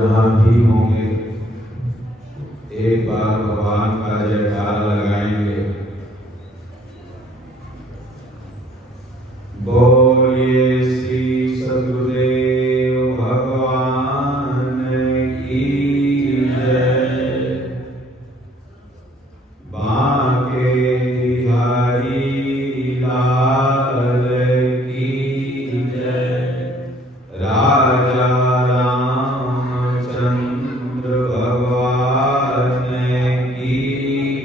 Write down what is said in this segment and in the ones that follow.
जहाँ भी होंगे एक बार भगवान का जयकारा लगाएंगे। बोलिए श्री सद्गुरुदेव भगवान की जय। बांके बिहारी लाल की जय। राजा रामचंद्र भगवान की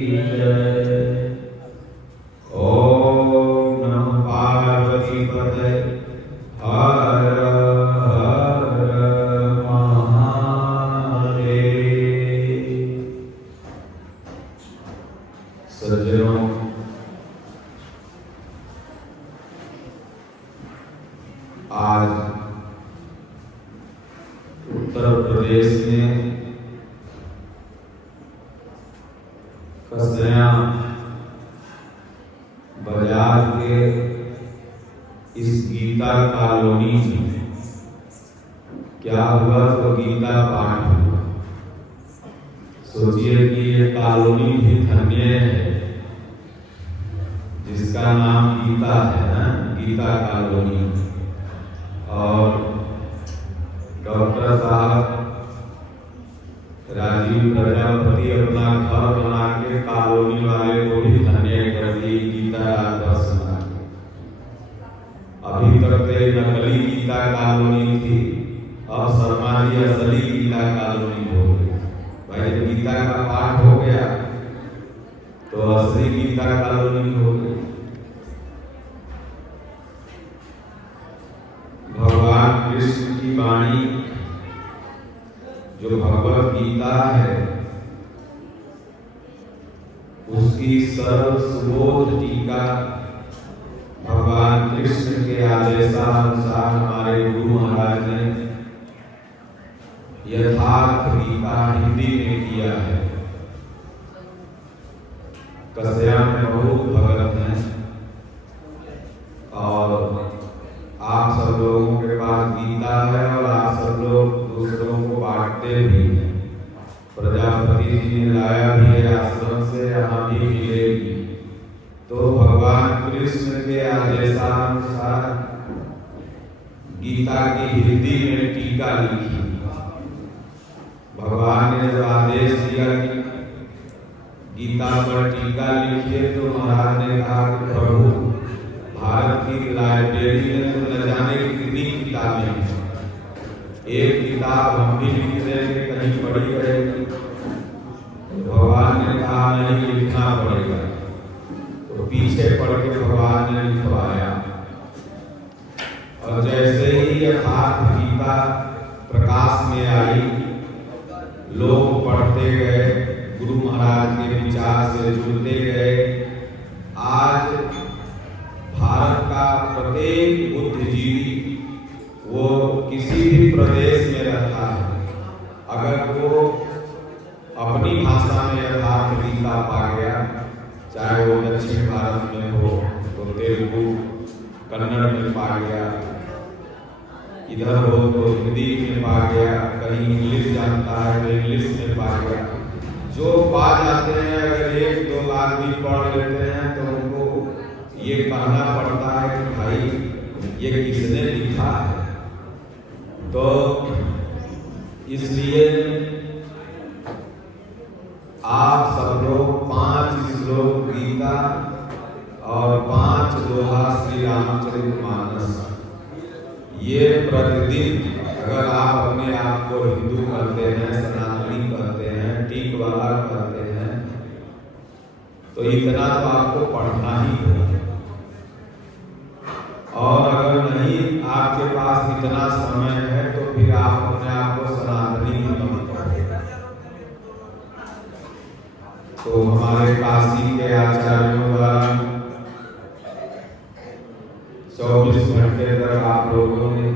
जय। ओम नमः पार्वती पते हर हर महादेव। सज्जनों, आज उत्तर प्रदेश में कसया बाजार के इस गीता कॉलोनी में क्या हुआ तो गीता पाठ हुआ। सोचिए कि ये कॉलोनी भी धन्य है जिसका नाम गीता है ना, गीता कॉलोनी। और डॉक्टर साहब राजीव प्रजापति अपना घर बना के कॉलोनी वाले को भी धन्य कर दी गीता दर्शन। अभी तक तो नकली गीता कॉलोनी थी, अब शर्मा जी असली गीता कॉलोनी हो गई। भाई जब गीता का पाठ हो गया तो असली गीता कॉलोनी हो गई। भगवान कृष्ण की वाणी जो भगवत गीता है उसकी सरल सुबोध टीका भगवान कृष्ण के आदेशानुसार हमारे गुरु महाराज ने यथार्थ गीता हिंदी में किया है। कसया में बहुत भगत हैं और आप सब लोगों के पास गीता है और आप सब लोग दूसरों को बांटते भी हैं। प्रजापति जी ने लाया भी है आश्रम से, यहाँ भी मिलेगी। तो भगवान कृष्ण के आदेशानुसार गीता की हिंदी में टीका लिखी। भगवान ने जब आदेश दिया कि गीता पर टीका लिखिए तो महाराज ने कहा कि प्रभु भारत की लाइब्रेरी में तो न जाने कितनी किताबें हैं, एक किताब हम भी लिख देंगे कहीं पढ़ी रहेगी। भगवान ने कहा नहीं, लिखना पड़ेगा। तो पीछे पढ़ के भगवान ने लिखवाया और जैसे ही यथार्थ गीता प्रकाश में आई, लोग पढ़ते गए, गुरु महाराज के विचार से जुड़ते गए। आज भारत का प्रत्येक बुद्धिजीवी वो किसी भी प्रदेश में रहता है, अगर वो अपनी भाषा में यथार्थ गीता पा गया, चाहे वो दक्षिण भारत में हो तो तेलुगु कन्नड़ में पा गया, इधर हो तो हिंदी में पा गया, कहीं इंग्लिश जानता है तो इंग्लिश में पा गया। जो पा जाते हैं, अगर एक दो आदमी पढ़ लेते हैं तो उनको ये कहना पड़ता है कि भाई ये किसने लिखा है। तो इसलिए आप सब लोग 5 श्लोक गीता और 5 दोहा श्री रामचरितमानस ये प्रतिदिन अगर आप अपने आप को हिंदू कहते हैं, सनातनी कहते हैं, टीक वाला कहते हैं, तो इतना तो आपको पढ़ना ही होगा। और अगर नहीं आपके पास इतना समय है तो फिर आप अपने आप को सनातनी ही मत करो। तो हमारे काशी के आचार्यों द्वारा 24 घंटे तक आप लोगों ने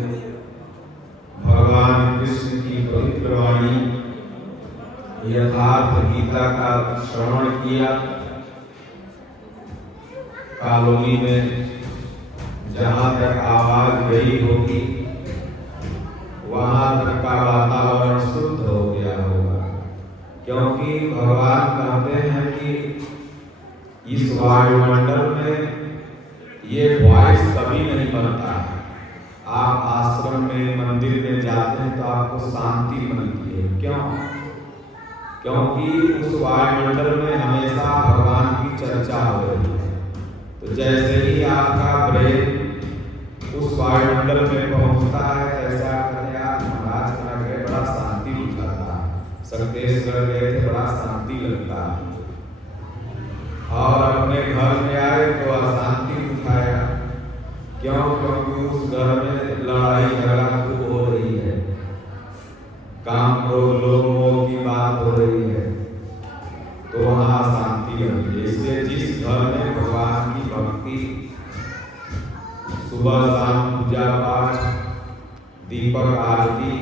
भगवान कृष्ण की पवित्र वाणी यथार्थ गीता का श्रवण किया। कॉलोनी में जहाँ तक आवाज गई होगी वहां तक का वातावरण शुद्ध क्योंकि भगवान कहते हैं कि इस वायुमंडल में ये वॉइस कभी नहीं बनता है। आप आश्रम में मंदिर में जाते हैं तो आपको शांति मिलती है। क्यों? क्योंकि उस वायुमंडल में हमेशा भगवान की चर्चा हो रही है। तो जैसे ही आपका ब्रेन उस वायुमंडल में पहुंचता है तैसा कहते हैं आप महाराज का गए बड़ा शांति मिलता है, संकेश्वर गए थे बड़ा शांति लगता है, और अपने घर में आए तो अशांति उठाया। क्यों? क्योंकि उस घर में लड़ाई झगड़ा खूब हो रही है, काम क्रोध लोभ मोह की बात हो रही है, तो वहाँ अशांति लगती है। इसलिए जिस घर में भगवान की भक्ति, सुबह शाम पूजा पाठ, दीपक आरती,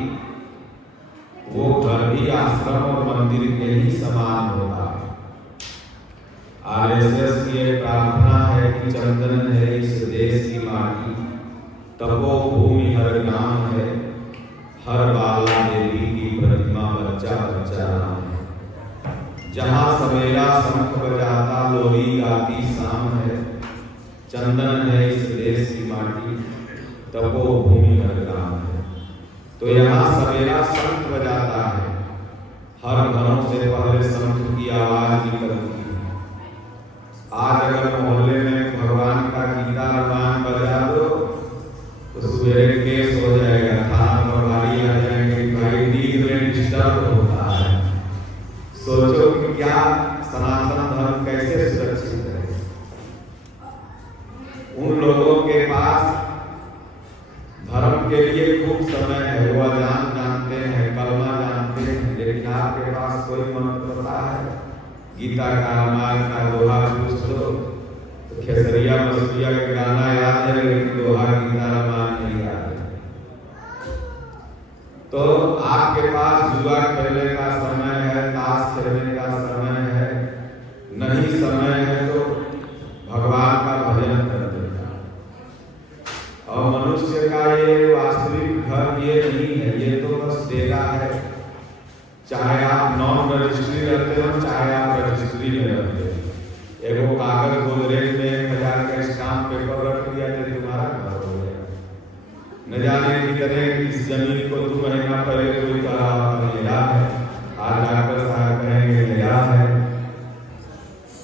वो घर भी आश्रम और मंदिर के ही समान होता है। आरएसएस की एक प्रार्थना है कि चंदन है इस देश की माटी, तपो भूमि हर नाम है, हर बाला देवी की प्रतिमा बच्चा बच्चा नाम है। जहाँ सवेरा शंख बजाता लोरी गाती शाम है, चंदन है इस देश की माटी, तपो भूमि हर नाम है। तो यहाँ सवेरा शंख बजाता है, हर घरों से पहले शंख की आवाज निकलती है। आज अगर मोहल्ले में भगवान का गीता रामायण बजा दो तो सवेरे केस हो जाएगा, थाना प्रभारी आ जाएंगे, भाई नींद में डिस्टर्ब होता है। सोचो कि क्या सनातन धर्म कैसे सुरक्षित है। उन लोगों के पास धर्म के लिए खूब समय है, वो अजान जानते हैं, कलमा जानते हैं, लेकिन आपके पास कोई मंत्र पता है? गीता का रामायण का दोहा पूछ दो तो खेसरिया मसूरिया का गाना याद है, लेकिन दोहा गीता रामायण नहीं याद है। तो आपके पास जुआ खेलने का समय है, ताश खेलने का समय है, नहीं समय है तो भगवान का भजन कर देगा। और मनुष्य का ये वास्तविक घर ये नहीं है, ये तो बस डेरा है। चाहे आप नॉन रजिस्ट्री रहते हो, चाहे आप रजिस्ट्री में रहते हो, एगो कागज गोदरेज में 1000 का स्टाम्प पेपर रख दिया तो तुम्हारा घर हो गया। न जाने कितने इस जमीन को 2 महीना पहले कोई कहा मेरा है, आज डॉक्टर साहब कहेंगे मेरा है,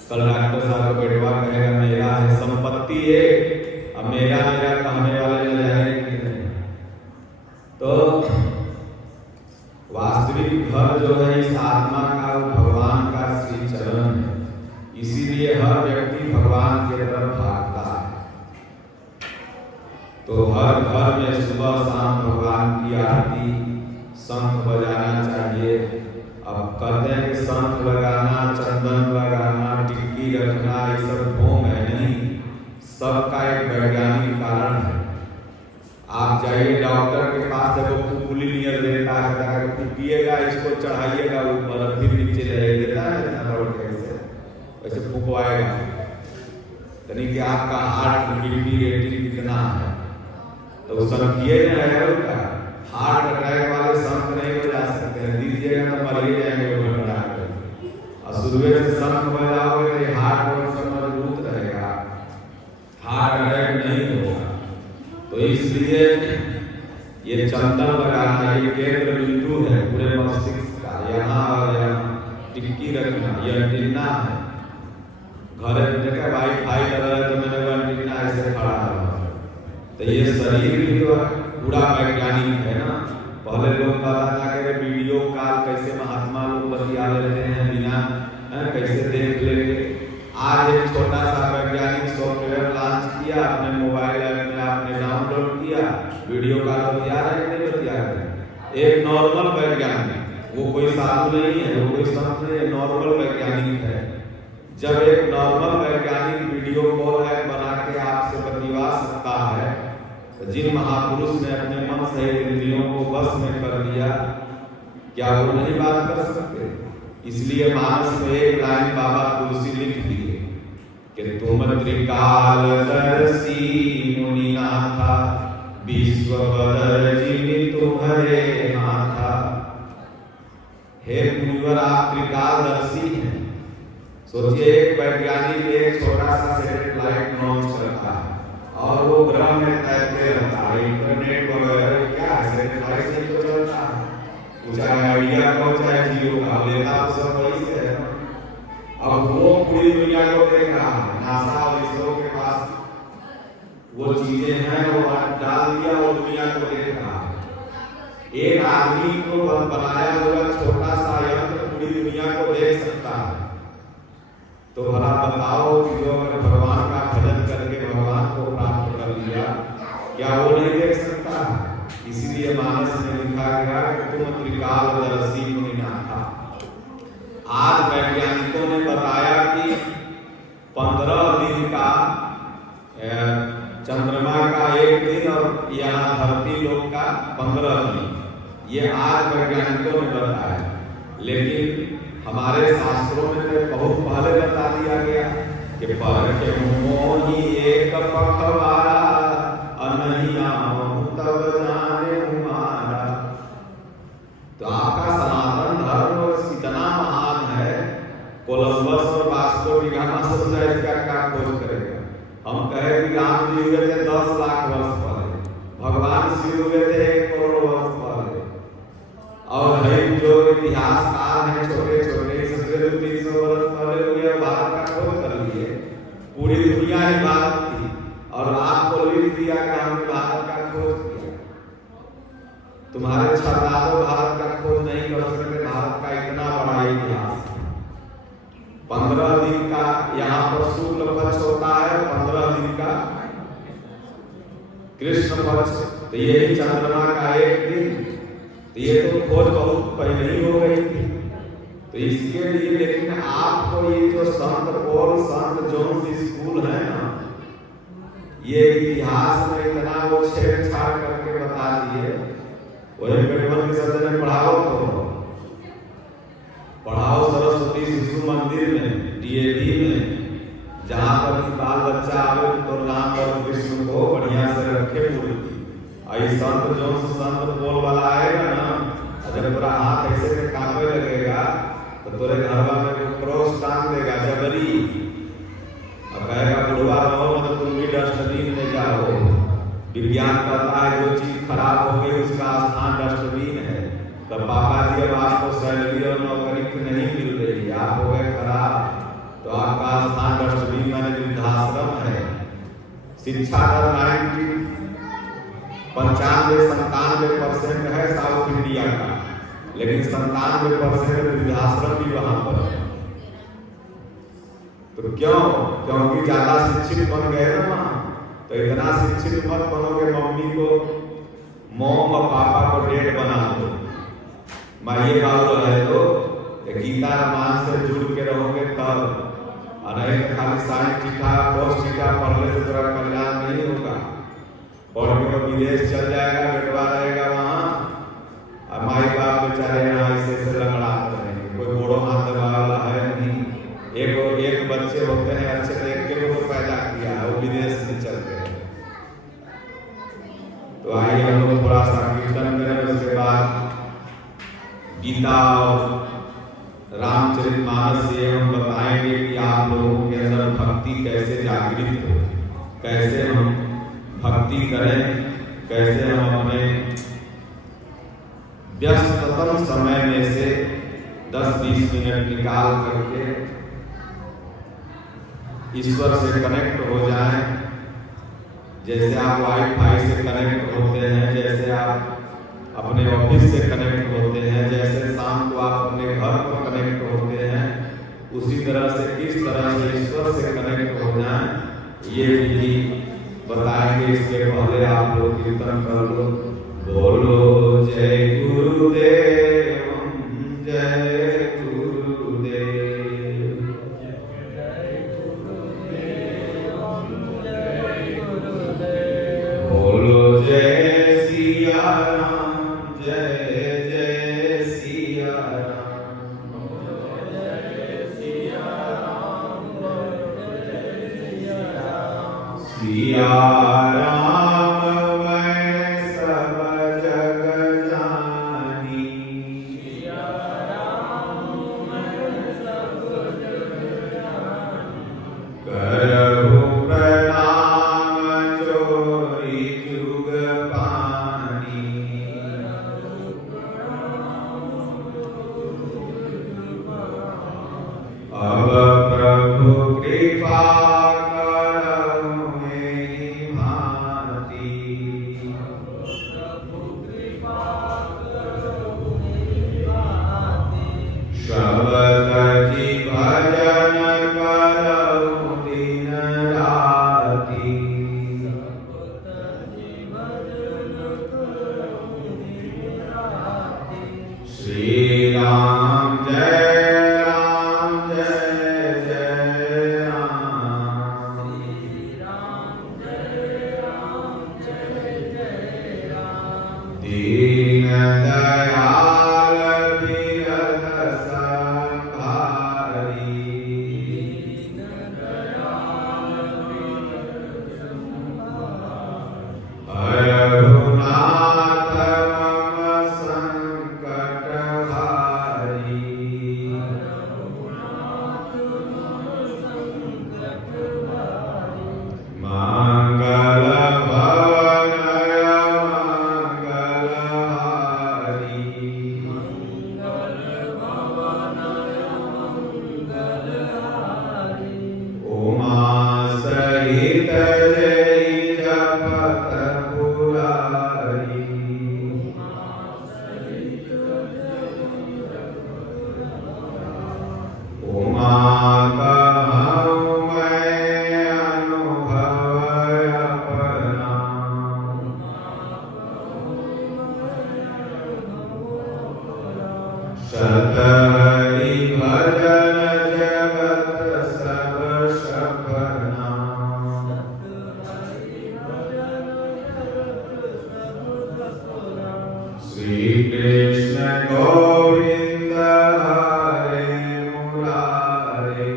कल डॉक्टर साहब का बेटवा कहेगा मेरा है। संपत्ति है, अब मेरा मेरा कहने वाले न जाने कितने। तो वास्तविक घर जो है इस आत्मा का, वो भगवान का श्री चरण है। इसीलिए हर व्यक्ति भगवान के तरफ भागता है। तो हर घर में सुबह शाम भगवान की आरती, शंख बजाना चाहिए। अब कहते हैं कि शंख लगाना, चंदन लगाना, टिक्की रखना, ये सब ढोंग है, नहीं। सबका एक वैज्ञानिक कारण है। आप जाइए डॉक्टर के पास, देखो फूफुली नियर देता है, अगर फूकिएगा इसको चढ़ाइएगा ऊपर फिर नीचे ले देता है ना, ऐसे फूकवाएगा। यानी कि आपका हार्ट की रेटिंग कितना है, तो समझिए ना, हार्ट अटैक वाले शंख नहीं बजा सकते हैं, दीजिएगा तो मर ही जाएंगे वो बढ़ा कर। और शुरुए से शंख बजाओगे तो हार्ट मजबूत रहेगा, हार्ट अटैक नहीं होगा। तो इसलिए ये चंदन लगाना ये केंद्र बिंदु है पूरे मस्तिष्क का, यहाँ और यहाँ टिक्की रखना ये एंटीना है। घर में देखा वाईफाई लगा है तो मैंने वो एंटीना ऐसे खड़ा है। तो ये शरीर भी तो पूरा वैज्ञानिक है ना। पहले लोग कहता था कि वीडियो कॉल कैसे महात्मा लोग बतिया लेते हैं बिना कैसे देख लेंगे। आज एक छोटा सा वैज्ञानिक सॉफ्टवेयर लॉन्च किया, अपने मोबाइल ऐप में आपने डाउनलोड किया, वीडियो कॉल बतिया रहे नहीं बतिया रहे। एक नॉर्मल वैज्ञानिक, वो कोई साधु नहीं है, वो कोई संत नहीं है, नॉर्मल वैज्ञानिक है। जब एक नॉर्मल वैज्ञानिक वीडियो कॉल ऐप बना के आपसे बतिया सकता है, तो जिन महापुरुष ने अपने मन सहित इंद्रियों को बस में कर लिया, क्या वो नहीं बात कर सकते? इसलिए मानस में एक लाइन बाबा तुलसी लिख दिए कि तुम त्रिकालदर्शी मुनिनाथा, विश्व बदर जिन तुम्हारे हाथा। हे मुनिवर आप त्रिकालदर्शी हैं। सोचिए एक वैज्ञानिक एक छोटा सा सैटेलाइट लॉन्च करता है और वो ग्रह में तैरते रहता है, इंटरनेट वगैरह क्या सैटेलाइट से तो चलता है, चाहे आइडिया का चाहे जियो का, लेता तो सब वही से है। अब वो पूरी दुनिया को देख रहा है, नासा और इसरो के पास वो चीजें हैं, वो डाल दिया, वो दुनिया को देख रहा है। एक आदमी को बनाया हुआ छोटा सा यंत्र पूरी दुनिया को देख सकता है। तो भला बताओ कि जो अगर भगवान का भजन करके भगवान को प्राप्त कर लिया, क्या वो नहीं देख सकता? इसीलिए मानस में लिखा गया कि तुम त्रिकालदर्शी मुनिनाथा। आज वैज्ञानिकों ने बताया कि 15 दिन का चंद्रमा का एक दिन और यहाँ धरती लोक का 15 दिन, ये आज वैज्ञानिकों ने बताया। लेकिन हमारे शास्त्रों में तो बहुत पहले बता दिया गया कि पर के मोही एक पखवाड़ा अनहिया तब जाने हमारा। तो आपका सनातन धर्म इतना महान है, कोलंबस और वास्को डी गामा सोचा इसका क्या खोज करेगा। हम कहे कि राम जी हुए थे 10 लाख वर्ष पहले, भगवान शिव हुए थे 1 करोड़ वर्ष पहले, और हम जो इतिहासकार हैं छोटे छोटे इससे 300 वर्ष पहले हुए भारत का खोज कर लिए। पूरी दुनिया ही भारत थी और आपको लिख दिया कि हमने भारत का खोज किया। तुम्हारे छात्रों भारत का खोज नहीं कर सकते, भारत का इतना बड़ा इतिहास। 15 दिन का यहाँ पर शुक्ल पक्ष होता है, 15 दिन का कृष्ण पक्ष, तो यही चंद्रमा का एक दिन। तो ये तो खोज बहुत पहले ही हो गई थी। तो इसके लिए लेकिन आपको ये जो संत पॉल संत जोन्स स्कूल है ना, ये इतिहास में इतना वो छेड़छाड़ करके बता दिए। वही बेटवन के सदन में पढ़ाओ सरस्वती शिशु मंदिर में, डीएवी में, जहाँ पर बाल बच्चा आवे तो राम और कृष्ण को बढ़िया से रखे पूरी। संत जोन्स संत पोल वाला आएगा ना, जब पूरा हाथ ऐसे से कांपने लगेगा तो तोरे घरवा में क्रॉस टांग देगा जबरी, और कहेगा बुढ़वा रहो मतलब तुम भी डस्टबिन में जाओ। विज्ञान कहता है जो चीज खराब हो गई उसका स्थान डस्टबिन है। तो पापा जी अब आपको सैलरी और नौकरी की नहीं मिल रही, आप हो गए खराब, तो आपका स्थान डस्टबिन माने वृद्धाश्रम है। शिक्षा दर 95-97% है साउथ इंडिया का, लेकिन 97% वृद्धाश्रम भी वहां पर है। तो क्यों? क्योंकि ज्यादा शिक्षित बन गए ना वहां। तो इतना शिक्षित मत बनोगे, मम्मी को मॉम और पापा को डेड बना दो, माइए बाबू रहे तो गीता रामायण से जुड़ के रहोगे तब, और नहीं तो खाली साइंस टीका पोस्ट टीका पढ़ने से तेरा कल्याण नहीं होगा। और भी विदेश चल जाएगा, बेटवा रहेगा वहाँ, और माई बाप बेचारे यहाँ ऐसे ऐसे लंगड़ाते रहेंगे, कोई गोड़ों हाथ दबाने वाला है नहीं। एक बच्चे होते हैं अच्छे, तो एक के को पैदा किया है, वो विदेश में चल गए। तो आइए हम लोग थोड़ा सा कीर्तन करें, उसके बाद गीता और रामचरितमानस से हम बताएंगे कि आप लोगों के अंदर भक्ति कैसे जागृत हो, कैसे हम भक्ति करें, कैसे हम अपने व्यस्ततम समय में से 10-20 मिनट निकाल करके ईश्वर से कनेक्ट हो जाएं। जैसे आप वाईफाई से कनेक्ट होते हैं, जैसे आप अपने ऑफिस से कनेक्ट होते हैं, जैसे शाम को आप अपने घर पर कनेक्ट होते हैं, उसी तरह से किस तरह से ईश्वर से कनेक्ट हो जाएं, ये विधि बताएंगे। इसके पहले आप लोग कीर्तन कर लो, बोलो जय गुरुदेव, जय गुरुदेव, बोलो जय सिया राम, जय जय सिया राम, जय सिया राम, जय सिया राम, सिया राम मैं सब जग जानी, सिया राम दीन दयाल बिरध संभारी, रघुनाथ मम संकट हारी, मंगल भवन मंगल हारी, उमा सहित जय जपत पुरारी, उमा कहूँ मैं अनुभव अपना, सतहरि भजन जगत सब सपना, श्री कृष्ण गोविंद हरे मुरारे,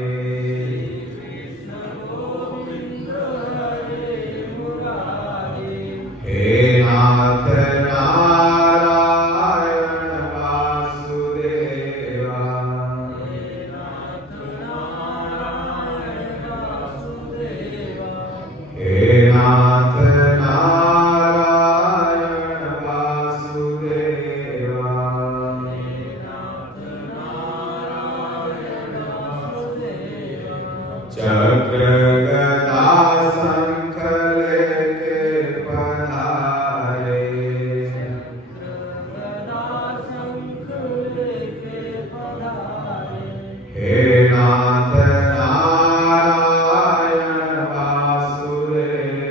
हे नाथ नारायण वासुदेवा, हे नाथ नारायण वासुदेवा, चक्र गदा शंख लेके पधारे, हे नाथ नारायण वासुदेवा,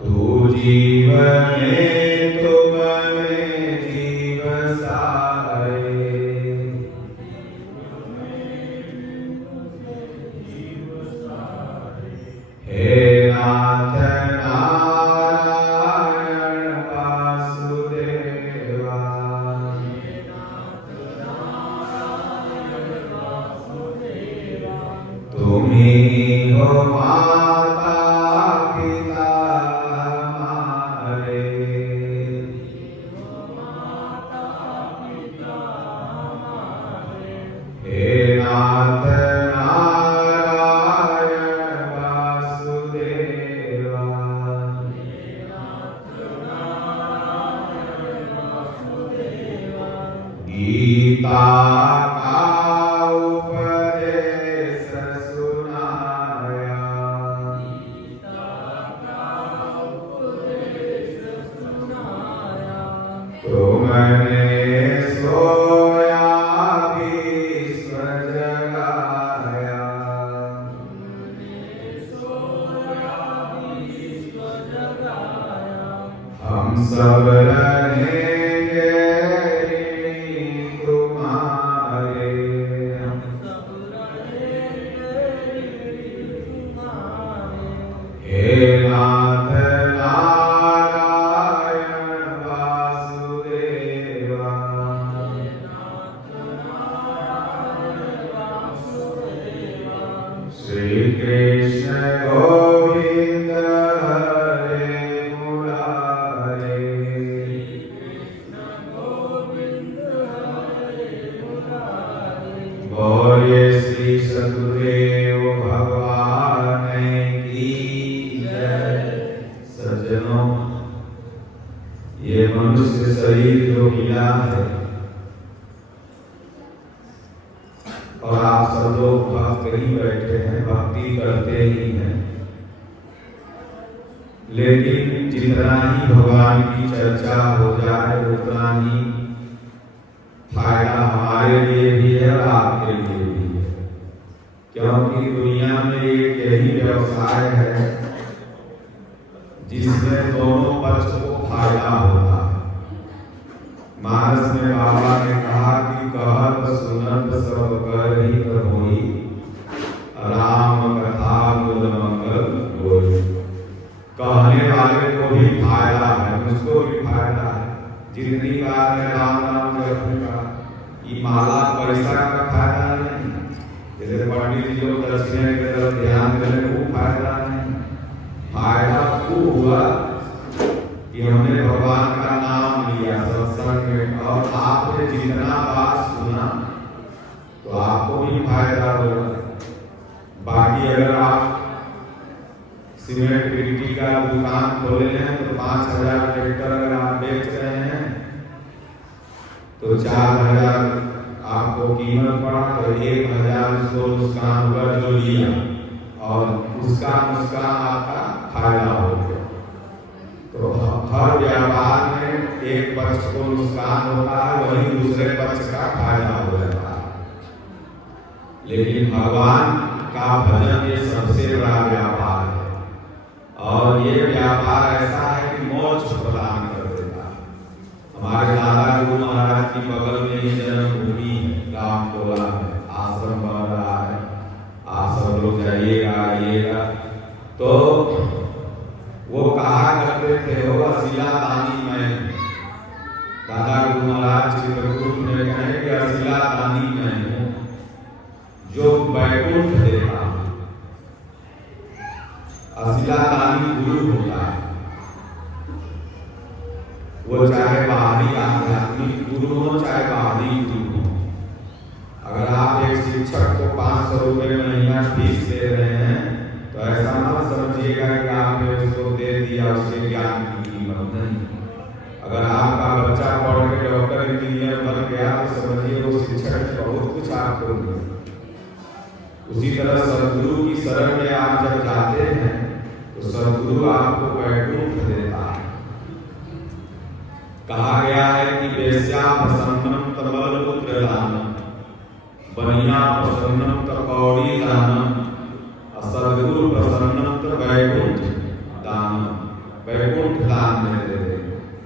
तू जीव में तुम में जीव सारे, हे नाथ नारायण वासुदेवा, तुम्ही हो माता पिता हमारे, हे नाथ नारायण वासुदेवा, गीता का उपदेश सुनाया, तुमने सोया विश्व जगाया, हम सब रहेंगे तुम्हारे, हे नाथ नारायण वासुदेवा, श्री कृष्ण गोविंद हरे मुरारे, बोले श्री सतगुरुदेव भगवान की जय। सज्जनों, ये मनुष्य शरीर जो मिला है और आप सब लोग भक्त ही बैठे हैं, भक्ति करते ही हैं, लेकिन जितना ही भगवान की चर्चा हो जाए उतना ही फायदा हमारे लिए भी है और आपके लिए भी है, क्योंकि दुनिया में एक यही व्यवसाय है जिसमें दोनों पक्ष को फायदा होता है। मानस में बाबा ने कहा कि कहत सुनत सब कर ही होई, राम कथा मूल पैसा का फायदा नहीं, जैसे पंडित जी लोग दक्षिणे की तरफ ध्यान देने वो फायदा नहीं। फायदा वो हुआ कि हमने भगवान का नाम लिया सत्संग में, और आपने जितना बात सुना तो आपको भी फायदा होगा। बाकी अगर आप सीमेंट गिट्टी का दुकान खोले हैं तो 5,000 ट्रैक्टर अगर आप बेच रहे हैं तो 4,000 आपको कीमत पड़ा, तो 1,000 उसको नुकसान हुआ जो लिया, और उसका नुकसान आपका फायदा हो गया। तो हर व्यापार में एक पक्ष को नुकसान होता है, वही दूसरे पक्ष का फायदा हो जाता है। लेकिन भगवान का भजन ये सबसे बड़ा व्यापार है, और ये व्यापार ऐसा है कि मोक्ष प्रदान कर देता है। हमारे दादा गुरु महाराज की बगल में ही जन्मभूमि है, रामटोला में आश्रम बन रहा है, आप सब लोग जाइएगा आइएगा। तो वो कहा करते थे वो असीला दानी मैं, दादा गुरु महाराज चित्रकूट में कहे कि असीला दानी मैं हूँ जो बैकुंठ देता हूँ। असीला दानी गुरु होता है, वो चाहे बाहरी आध्यात्मिक गुरु हो चाहे बाहरी गुरु हो। अगर आप एक शिक्षक को 500 रुपए महीना फीस दे रहे हैं तो ऐसा मत समझिएगा कि आपने उसको दे दिया, उसके ज्ञान की कीमत नहीं। अगर आपका बच्चा पढ़ के डॉक्टर इंजीनियर बन गया तो समझिए वो शिक्षक ने बहुत कुछ आपको दिया। उसी तरह सदगुरु की शरण में आप जब जाते हैं तो सदगुरु आपको वैकुंठ देता है। कहा गया है कि वेश्या प्रसन्नम तमल पुत्र दानम, बनिया प्रसन्नम तपौड़ी दानम, सदगुरु प्रसन्नम तो वैकुंठ दानम, वैकुंठ दान में दे दे।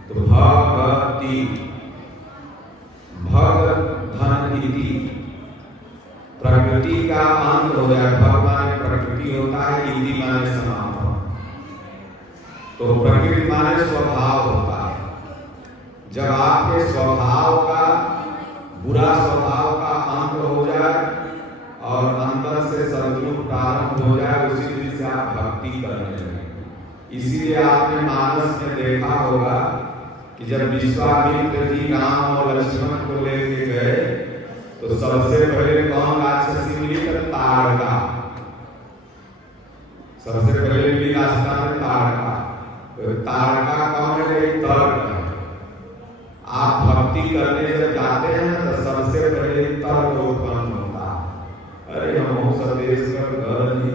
तो भगति भग धन इति, प्रकृति का अंत हो जाए। भगवान प्रकृति होता है, इति माने समाप्त, तो प्रकृति माने स्वभाव होता है। जब आपके स्वभाव का बुरा स्वभाव का अंत हो जाए और अंदर से सद्गुण प्रारंभ हो जाए, उसी दिन से आप भक्ति करने लगे। इसीलिए आपने मानस में देखा होगा कि जब विश्वामित्र जी राम और लक्ष्मण को लेके गए तो सबसे पहले कौन राक्षसी मिली? ताड़का। सबसे पहले मिली रास्ता में ताड़का। तो ताड़का कौन है? तर्क है। आप भक्ति करने जब जाते हैं तो सबसे पहले तर्क उत्पन्न होता है। अरे हम सदेशकर घर नहीं,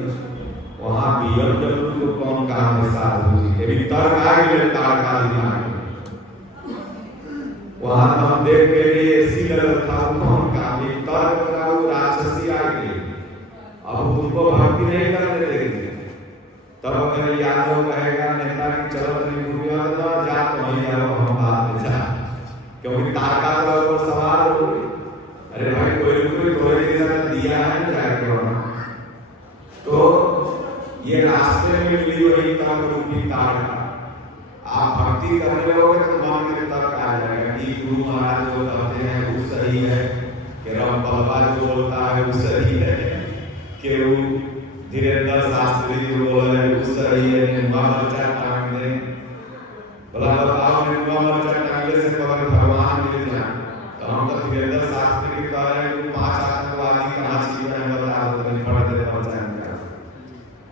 वहां BMW को कौन काम है? साधु जी के भी तर्क आ गए ताड़का दिमाग में। वहां हम देख के लिए ऐसी लगा था कौन काम, एक तर्क का वो राक्षसी आ गई। अब तुमको भक्ति नहीं करने देंगे। तब अगर यादव कहेगा नेता की चलो नहीं घूमिया तो जा तो नहीं जाओ, हम बात में जा, क्योंकि तारका तो ऊपर सवार हो गई। अरे भाई कोई थोड़े जैसा दिया है ना जाके वहां, तो ये रास्ते में मिली वही तर्क रूपी तारका। आप भक्ति करने लोगे तो मन में तर्क आ जाएगा कि गुरु महाराज जो कहते हैं वो सही है, कि राम बाबा जो बोलता है वो सही है, कि वो धीरेन्द्र शास्त्री जो बोल रहे हैं वो सही है। निम्बा मरचा टांगने बोला, बताओ निम्बा मरचा टांगने से पहले भगवान मिल जाए तो हम तो धीरेन्द्र शास्त्री कह रहे हैं 5 आतंकवादी कहाँ छिपे हैं बता दो, नहीं पढ़ दे पहुंचाएंगे।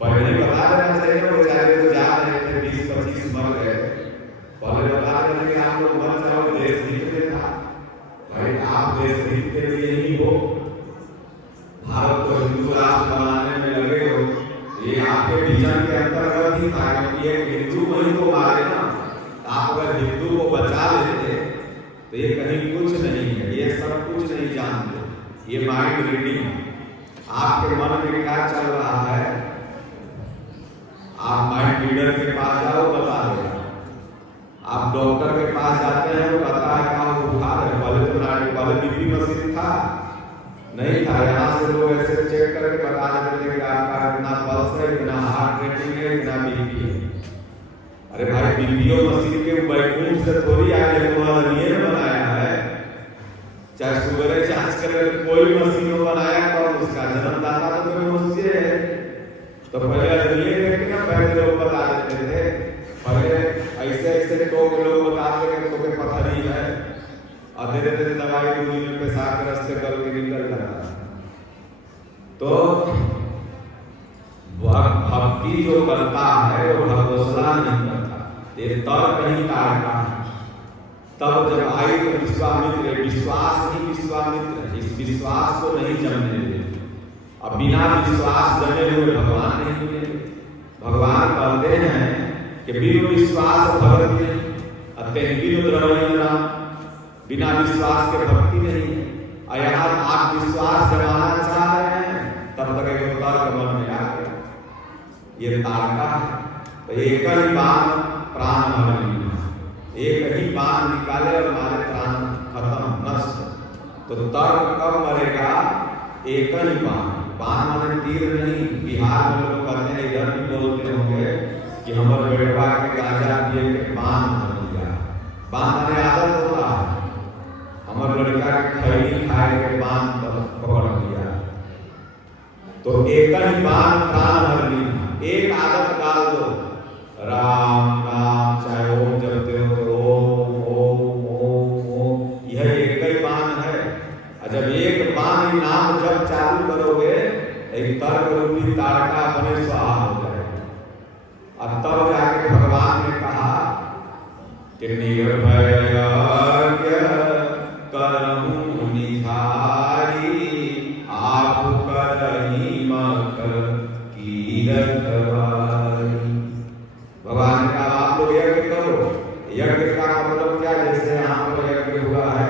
पहले बता देना चाहिए ना, बेचारे तो जा रहे थे 20-25 मर गए, पहले बता देना कि आप लोग मर जाओ, देश हित में था। भाई आप देश हित के लिए ही हो, भारत को हिंदू राष्ट्र बनाने में लगे हो, ये आपके विजन के अंतर्गत ही था। क्योंकि ये हिंदू वही को मारे ना, आप अगर हिंदू को बचा लेते तो ये कहीं कुछ नहीं है, ये सब कुछ नहीं जानते। ये माइंड रीडिंग, आपके मन में क्या चल रहा है आप माइंड रीडर के पास जाओ बता देगा। आप डॉक्टर के पास जाते हैं वो पता है क्या बुखार है, पहले बीपी मशीन था नहीं था, यहाँ से लोग ऐसे चेक करके बता देते थे कि आपका इतना पल्स है, इतना हार्ट रेटिंग है, इतना बीपी है। अरे भाई बीपीओ मशीन के बैकुंठ से थोड़ी आगे उन्होंने बनाया है, चाहे शुगर है जांच कर कोई मशीन बनाया कौन, उसका जन्मदाता तो कोई मनुष्य है। तो पहले आदमी देखते ना, पहले लोग बता देते थे, पहले ऐसे ऐसे लोग बताते थे तो पत्थरी है, और धीरे धीरे दवाई दूरी में पेशाब के रास्ते गल के निकल जाता। तो भक्ति जो करता है वो भगवसला नहीं करता, ये तर्क नहीं तारता है। तब जब आई तो विश्वामित्र, विश्वास ही विश्वामित्र, इस विश्वास को नहीं जमने देते। अब बिना विश्वास जमे हुए भगवान नहीं मिलेंगे। भगवान कहते हैं कि बिनु विश्वास भगत नहीं, अत्यंत बिनु द्रवण, बिना विश्वास के भक्ति नहीं है। और यहाँ आप विश्वास जमाना चाह रहे हैं, तब तक एक तर्क मन में आ गया, ये तारका है। तो एक ही बाण प्राण हर लीना, एक ही बाण निकाले और हमारे प्राण खत्म नष्ट। तो तर्क कब मरेगा? एक ही बाण, बाण माने तीर नहीं। बिहार में लोग कहते हैं, इधर भी बोलते होंगे कि हमारे बेटवा के गाजा दिए के बाण धर दिया। बाण माने आदत होता है, हमारे लड़का के खैनी खाए के बाण पकड़ लिया। तो एक ही बाण प्राण हर लीना, एक आदत डाल दो, राम नाम चाहे ओम जपते हो तो ओम ओम ओम ओम, यह एक ही बाण है। और जब एक बाण नाम जब चालू करोगे, एक तर्क रूपी तारका अपने स्वाहा हो जाएगा। और तब जाके भगवान ने कहा कि निर्भय करहु निधारी, आप करही मख भगवान ने कहा आप लोग यज्ञ करो। यज्ञ का मतलब क्या? जैसे यहाँ पर यज्ञ हुआ है,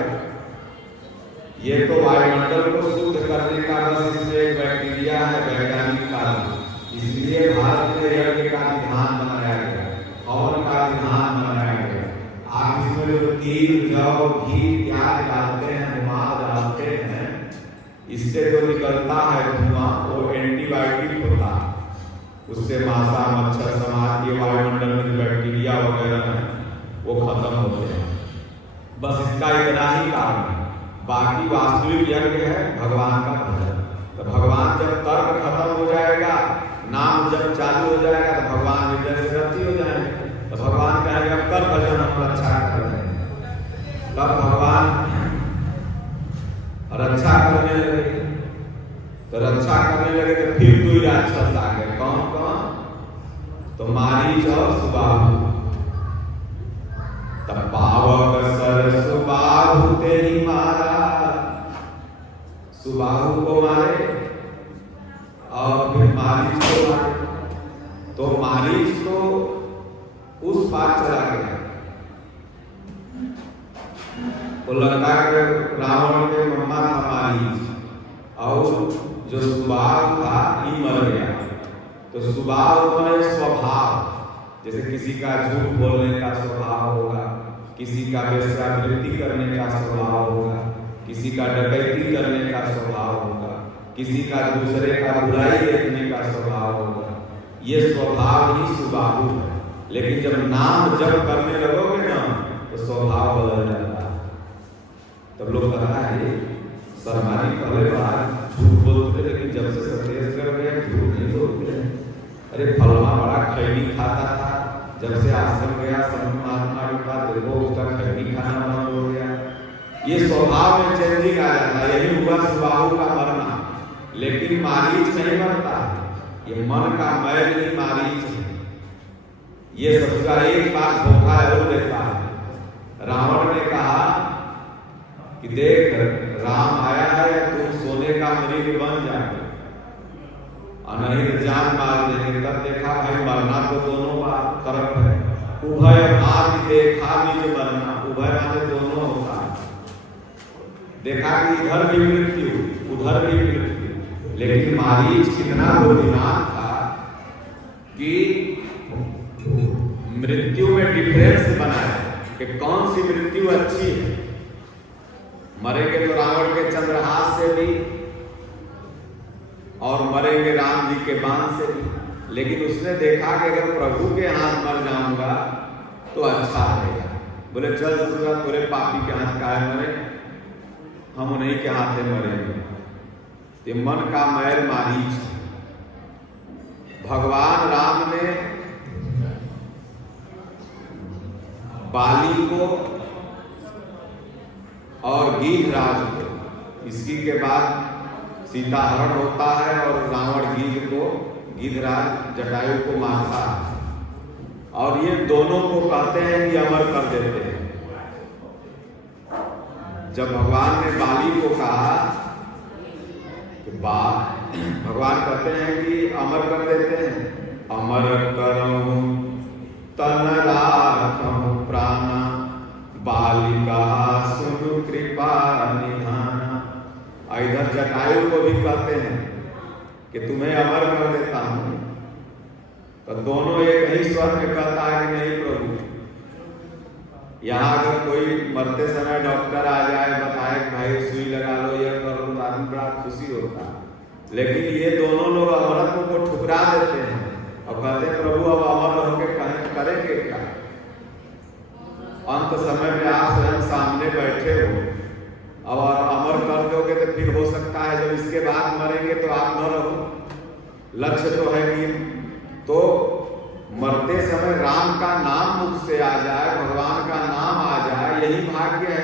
ये तो वायुमंडल को शुद्ध करने का बस इसमें एक बैक्टीरिया है, वैज्ञानिक कारण, इसलिए भारत में यज्ञ का विधान बनाया गया, हवन का विधान बनाया गया। आप इसमें जो तिल जौ घी प्याज डालते हैं, माद डालते हैं, इससे जो निकलता है धुआं वो एंटीबायोटिक होता है, उससे मासा मच्छर समाज के वायुमंडल में बैक्टीरिया वगैरह है वो खत्म होते हैं। बस इसका इतना ही कारण है, बाकी वास्तविक यज्ञ है भगवान का भजन। तो भगवान जब तर्क खत्म हो जाएगा, नाम जब चालू हो जाएगा, तो भगवान हृदय से रति हो जाएंगे। तो भगवान कहेंगे अब कर भजन, हम रक्षा कर रहे हैं। तब भगवान रक्षा करने लगे। तो रक्षा करने लगे तो फिर दो राक्षस आ गए। कौन कौन? तो मारीच और सुबाहु। तब पावक सर सुबाहु तेरी मारा, सुबाहु को मारे और फिर मारीच को मारे। तो मारीच तो उस पार चला गया, वो लंका के रावण के मम्मा था मारीच, और जो सुबाहु था ये मर गया। तो सुबाहु में स्वभाव, जैसे किसी का झूठ बोलने का स्वभाव होगा, किसी का वेश्यावृत्ति करने का स्वभाव होगा, किसी का डकैती करने का स्वभाव होगा, किसी का दूसरे का बुराई देखने का स्वभाव होगा। ये स्वभाव ही सुबाहु है। लेकिन जब नाम जप करने लगोगे ना, तो स्वभाव बदल जाता है। तब लोग कहता है सरमानी पहले बार झूठ बोलते, लेकिन जब से सतेज कर गए झूठ नहीं बोलते। अरे फलमा बड़ा खैनी खाता था, जब से आश्रम गया संत महात्मा के पास देखो उसका खैनी खाना बंद हो गया। ये स्वभाव में चेंजिंग आ जाता है। यही हुआ सुबाहु का मरना। लेकिन मारीच नहीं मरता, ये मन का मैल नहीं मारीच है। ये सबका एक बार धोखा और देता है। रावण ने कहा कि देख राम आया है, तुम सोने का मरीज बन जाओ और नहीं तो जान मार देंगे। तब देखा भाई मरना तो दोनों तरफ है। उभय भाग देखा भी जो मरना, उभय माने दोनों होता है। देखा कि इधर भी मृत्यु उधर भी मृत्यु। लेकिन मारीच कितना बुद्धिमान था कि मृत्यु में डिफरेंस बनाया कि कौन सी मृत्यु अच्छी है। मरेंगे तो रावण के चंद्रहास से भी और मरेंगे राम जी के बाण से भी। लेकिन उसने देखा कि अगर प्रभु के हाथ मर जाऊंगा तो अच्छा रहेगा। बोले चल ससुरा तेरे पापी के हाथ का है मरे, हम उन्हीं के हाथे मरेंगे। ये मन का मैल मारीच। भगवान राम ने बाली को और गीधराज को, इसकी के बाद सीता हरण होता है और रावण गीधराज जटायु को मारता है, और ये दोनों को कहते हैं कि अमर कर देते हैं। जब भगवान ने बाली को कहा कि भगवान कहते हैं कि अमर कर देते हैं, अमर करऊं तन राखऊं प्राण बालिका सुनु कृपा निधाना। इधर जटायु को भी कहते हैं कि तुम्हें अमर कर देता हूं, तो दोनों एक ही स्वर में कहता है कि नहीं प्रभु। यहाँ अगर कोई मरते समय डॉक्टर आ जाए, बताए कि भाई सुई लगा लो, यह कर लो, आदमी बड़ा खुशी होता है। लेकिन ये दोनों लोग अमरत्व को ठुकरा देते हैं और कहते हैं प्रभु अब अमर होकर करेंगे क्या? अंत समय में आप स्वयं सामने बैठे हो और अमर कर दोगे तो फिर हो सकता है जब इसके बाद मरेंगे तो आप न रहो। लक्ष्य तो है कि तो मरते समय राम का नाम मुख से आ जाए, भगवान का नाम आ जाए, यही भाग्य है।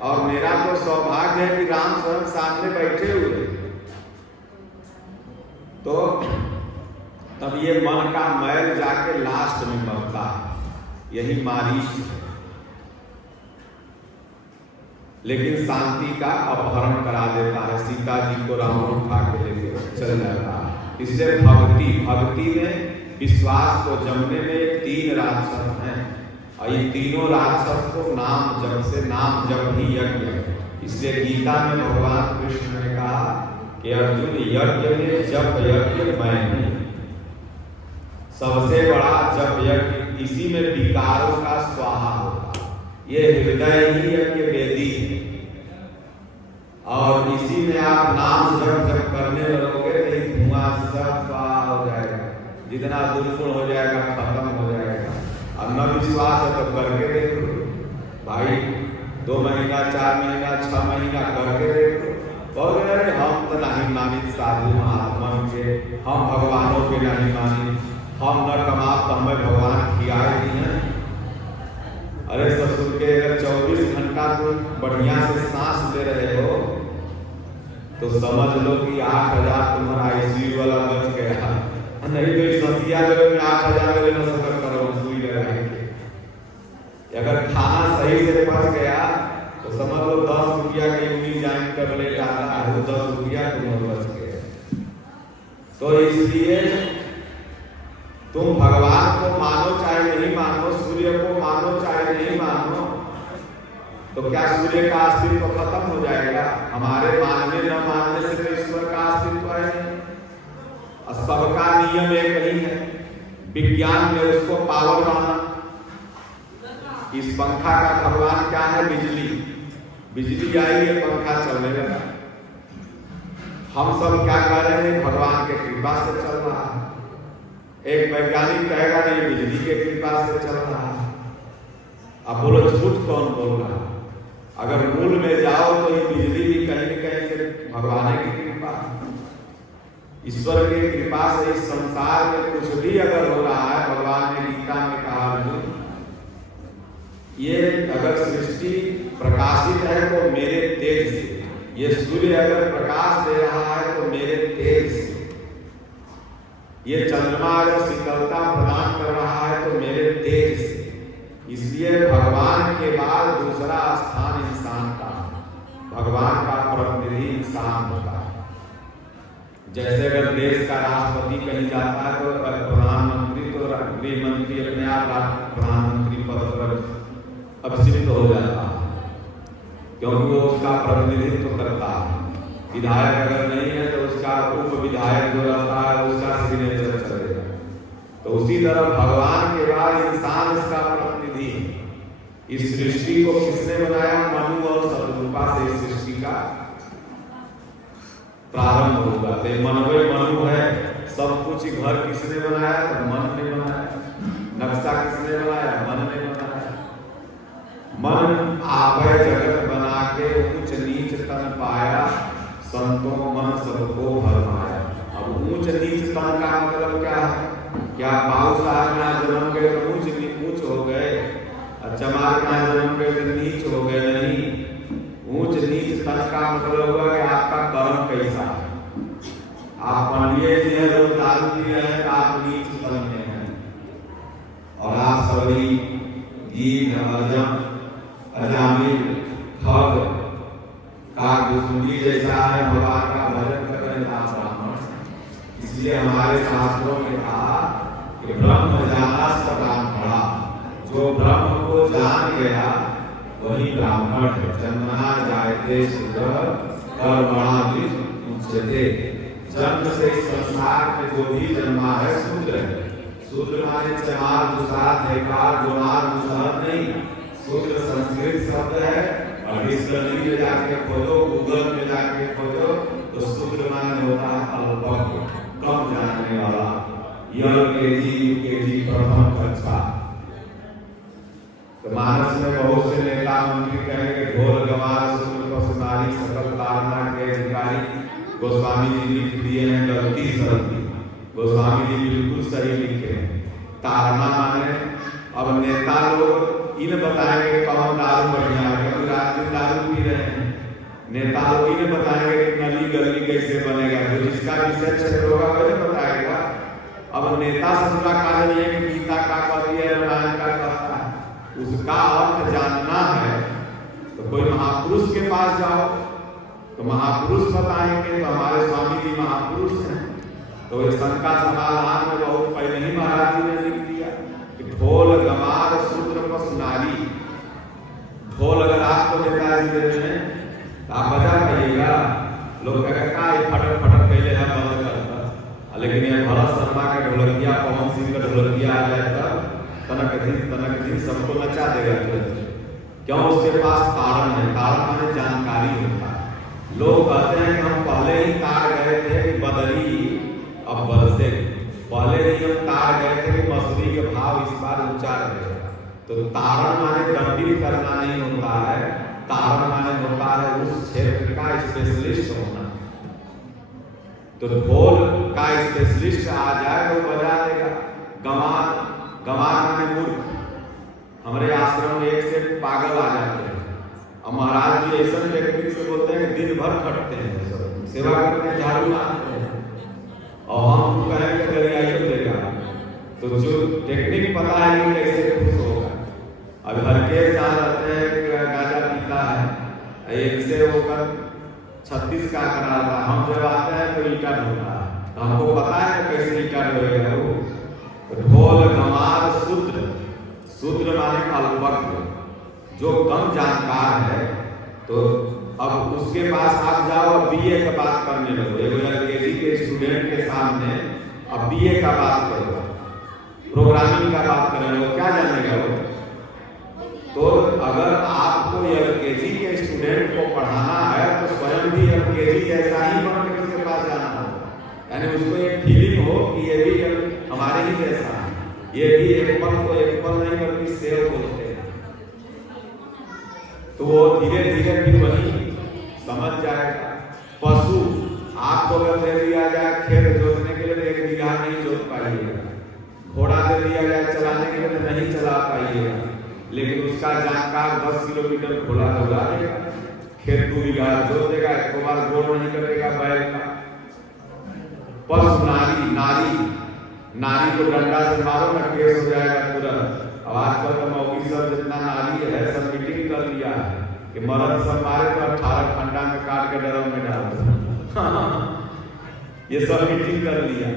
और मेरा तो सौभाग्य है कि राम स्वयं सामने बैठे हुए। तो तब ये मन का मैल जाके लास्ट में मरता है, यही मारीच है। लेकिन शांति का अपहरण करा देता है, सीता जी को रावण उठा के लेके चल जाता है। इसलिए भक्ति में विश्वास को जमने में 3 राक्षस हैं, और ये तीनों राक्षस को नाम जप ही यज्ञ है। इसलिए गीता में भगवान कृष्ण ने कहा कि अर्जुन यज्ञ में जप यज्ञ मैं नहीं, सबसे बड़ा जप यज्ञ, इसी में विकारों का स्वाहा होता। ये हृदय ही यज्ञ वेदी है, और इसी में आप नाम जप करने लगोगे तो धुआं सब स्वाहा हो जाएगा, जितना दुर्गुण हो जाएगा खत्म हो जाएगा। अब न विश्वास है तो करके देखो भाई, 2 महीना 4 महीना 6 महीना करके देखो। बोले अरे हम तो नहीं मानी साधु महात्मा के, हम भगवानों के नहीं मानी, हम न कमा तो हमें भगवान खियाए दिए। अरे ससुर के अगर 24 घंटा तुम बढ़िया से सांस ले रहे हो तो समझ लो कि 8,000 तुम्हारा आईसीयू वाला बच गया। नहीं तो ससिया में 8,000 मेरे न सफर करो सुई लगाएंगे। अगर खाना सही से पच गया तो समझ लो 10 रुपया की यूनिजाइन टेबलेट आता है, वो 10 रुपया तुम्हें बच गया। तो इसलिए तुम भगवान को मानो चाहे नहीं मानो, सूर्य को मानो चाहे नहीं मानो, तो क्या सूर्य का अस्तित्व खत्म हो जाएगा? हमारे मानने न मानने से तो ईश्वर का अस्तित्व है। सबका नियम एक ही है, विज्ञान ने उसको पावर माना। इस पंखा का भगवान क्या है? बिजली आई है, पंखा चलने लगा। हम सब क्या कर रहे हैं? भगवान के कृपा से चल रहा है। एक वैज्ञानिक कहेगा नहीं बिजली के कृपा से चल रहा है। अब बोलो झूठ कौन बोल रहा है? अगर मूल में जाओ तो ये बिजली भी कहीं न कहीं से भगवान की कृपा, ईश्वर की कृपा से इस संसार में कुछ भी अगर हो रहा है। भगवान ने गीता में कहा अर्जुन, ये अगर सृष्टि प्रकाशित है तो मेरे तेज से, ये सूर्य अगर प्रकाश दे रहा है तो मेरे तेज से, ये चंद्रमा अगर शीतलता प्रदान कर रहा है तो मेरे तेज से। इसलिए भगवान के बाद दूसरा स्थान इंसान का, भगवान का प्रतिनिधि इंसान होता है। जैसे अगर देश का राष्ट्रपति कहीं जाता है तो प्रधानमंत्री तो गृह मंत्री अपने आप प्रधानमंत्री पद पर अभिषिक्त हो जाता है, क्योंकि वो उसका प्रतिनिधित्व करता है। विधायक अगर नहीं है तो उसका उप विधायक जो रहता है उसका सिग्नेचर चलेगा। तो उसी तरह भगवान के बाद इंसान इसका प्रतिनिधि है। इस सृष्टि को किसने बनाया? मनु और सतरूपा से इस सृष्टि का प्रारंभ होगा। तो मनवे मनु है, सब कुछ घर किसने बनाया? तो मन ने बनाया। नक्शा किसने बनाया? मन ने बनाया। मन आपे जगत बना के ऊंच नीच तन सबको भरमाया। अब ऊंच नीच तन का मतलब क्या है? क्या बाबू साहब यहाँ जन्म गए तो ऊंच हो गए, चमार यहाँ जन्म गए तो नीच हो गए? नहीं। ऊंच नीच तन का मतलब हुआ कि आपका कर्म कैसा है। आप पंडित जी हैं, लोग दारू पी रहे हैं, आप नीच तन में हैं, और आप सभी गीत अजम अजामिल खग काकुसुंडी जैसा है, भगवान का भजन कर रहे हैं आप ब्राह्मण। इसलिए हमारे शास्त्रों में कहा कि ब्रह्म जाना स ब्राह्मणा, जो ब्रह्म को जान गया वही ब्राह्मण है। जन्मना जायते शूद्र कर्मणा विमुच्यते। जन्म से इस संसार में जो भी जन्मा है शूद्र है। शूद्र माने चमार दुसार बेकार गुमार मुसहर नहीं, शूद्र संस्कृत शब्द है। और डिक्शनरी में जाके खोजो, गूगल में जाके खोजो, तो शूद्र माने होता है अल्पज्ञ, कम जानने वाला। LKG UKG प्रथम कक्षा। तो मानस में बहुत से नेता मंत्री कहेंगे ढोल गवार शूद्र पशुनारी सकल तारना के अधिकारी। गोस्वामी जी लिख दिए हैं गलती सही, गोस्वामी जी बिल्कुल सही लिखे हैं। तारना माने अब नेता लोग इन बताएंगे कौन दारू बढ़िया है, क्योंकि रात दिन दारू पी रहे हैं। नेता लोग इन बताएंगे कि नली गली कैसे बनेगा, जो जिसका विषय क्षेत्र होगा वही बताएगा। अब नेता ससुरा का नहीं है कि गीता का कहती है, रामायण का कहता है, उसका अर्थ जानना है तो कोई महापुरुष के पास जाओ, तो महापुरुष बताएंगे। तो हमारे स्वामी जी महापुरुष हैं। तो ये शंका समाधान में बहुत पहले ही महाराज जी ने लिख दिया कि ढोल गमार शूद्र पशुनारी। ढोल अगर आपको नेताजी दे रहे हैं तो आप बजा पाइएगा, लोग कहेगा फटक फटक पहले है बंद करता। लेकिन ये भरत शर्मा के ढोलकिया, पवन सिंह का ढोलकिया आ जाए तब तनक दिन सबको नचा देगा। क्यों? उसके पास तारण है। तारण माने जानकारी होता है। लोग कहते हैं कि हम पहले ही तार गए थे कि बदरी अब बरसे, पहले ही हम तार गए थे कि मसूरी के भाव इस बार ऊंचा रहेगा। तो तारण माने दंडित करना नहीं होता है, तारण माने होता है उस क्षेत्र का स्पेशलिस्ट होना। तो ढोल का स्पेशलिस्ट आ जाए तो बजा देगा। गमार, गमार माने मूर्ख। हमारे आश्रम में एक से पागल आ जाते हैं, और महाराज जी ऐसा टेक्निक से बोलते हैं कि दिन भर खटते हैं, सब सेवा करते हैं, झाड़ू मारते हैं, और हम कहेंगे दरियाई देगा। तो जो टेक्निक पता है कि कैसे खुश होगा। अब हर केस जहाँ रहते हैं गाजा पीता है, एक से होकर 36 का कराता है। हम जब आते हैं तो ईटा ढोता है, तो हमको पता है कैसे ईटा ढोएगा वो। ढोल गमार शूद्र, शूद्र माने अल्पज्ञ, जो कम जानकार है। तो अब उसके पास आप जाओ और BA का बात करने लगो। LKG के स्टूडेंट के सामने अब BA का बात करो, प्रोग्रामिंग का बात करने लगो, क्या जानेगा वो? तो अगर आपको LKG के स्टूडेंट को पढ़ाना है तो स्वयं भी LKG जैसा ही बन के उसके पास जाना हो, यानी उसको एक फीलिंग हो कि ये भी हमारे ही जैसा है। ये भी एक पल को एक पल नहीं बल्कि सेव बोलते हैं। तो वो धीरे धीरे फिर वही समझ जाएगा। पशु आपको अगर दे दिया जाए खेत जोतने के लिए तो 1 बीघा नहीं जोत पाइएगा, घोड़ा दे दिया जाए चलाने के लिए तो नहीं चला पाइएगा, लेकिन उसका जानकार 10 किलोमीटर घोड़ा दौड़ा देगा, खेत 2 बीघा जोत देगा, एक बार गोड़ नहीं करेगा बैल का। पशु नारी, नारी को डंडा से मारो ना केस हो जाएगा तुरंत। अब आजकल तो मौगी सब जितना नारी है सब मीटिंग कर लिया है कि मर्द सब मारे तो 18 खंडा में काट के डरम में डाल दो। ये सब मीटिंग कर लिया।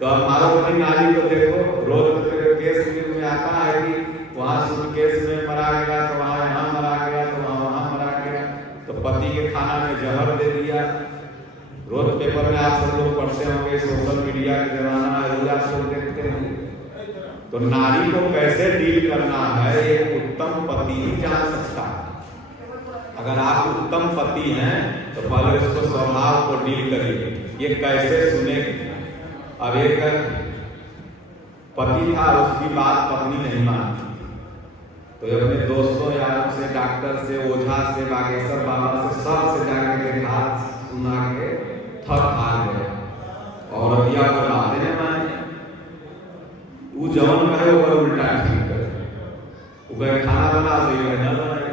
तो अब मारो अपनी नारी को देखो, रोज केस में आता है कि वहाँ सूटकेस में मरा गया तो वहाँ यहाँ मरा गया तो वहाँ मरा गया। तो पति के खाना में जहर दे दिया। रोज पेपर में आप सब लोग पढ़ते होंगे, सोशल मीडिया के जमाना है, रोज आप सब देखते होंगे। तो नारी को कैसे डील करना है एक उत्तम पति ही जान सकता है। अगर आप उत्तम पति हैं तो पहले उसको स्वभाव को डील करिए, ये कैसे सुनेगी। अब एक पति था, उसकी बात पत्नी नहीं मानती, तो अपने दोस्तों यारों से, डॉक्टर से, ओझा से, बागेश्वर बाबा से, सब से जाकर के हाथ सुना के थक हार गए। औरतिया को बातें न माने, तू जौन कहे वो उल्टा ठीक करे। वो कहे खाना बना दे, न बनाए।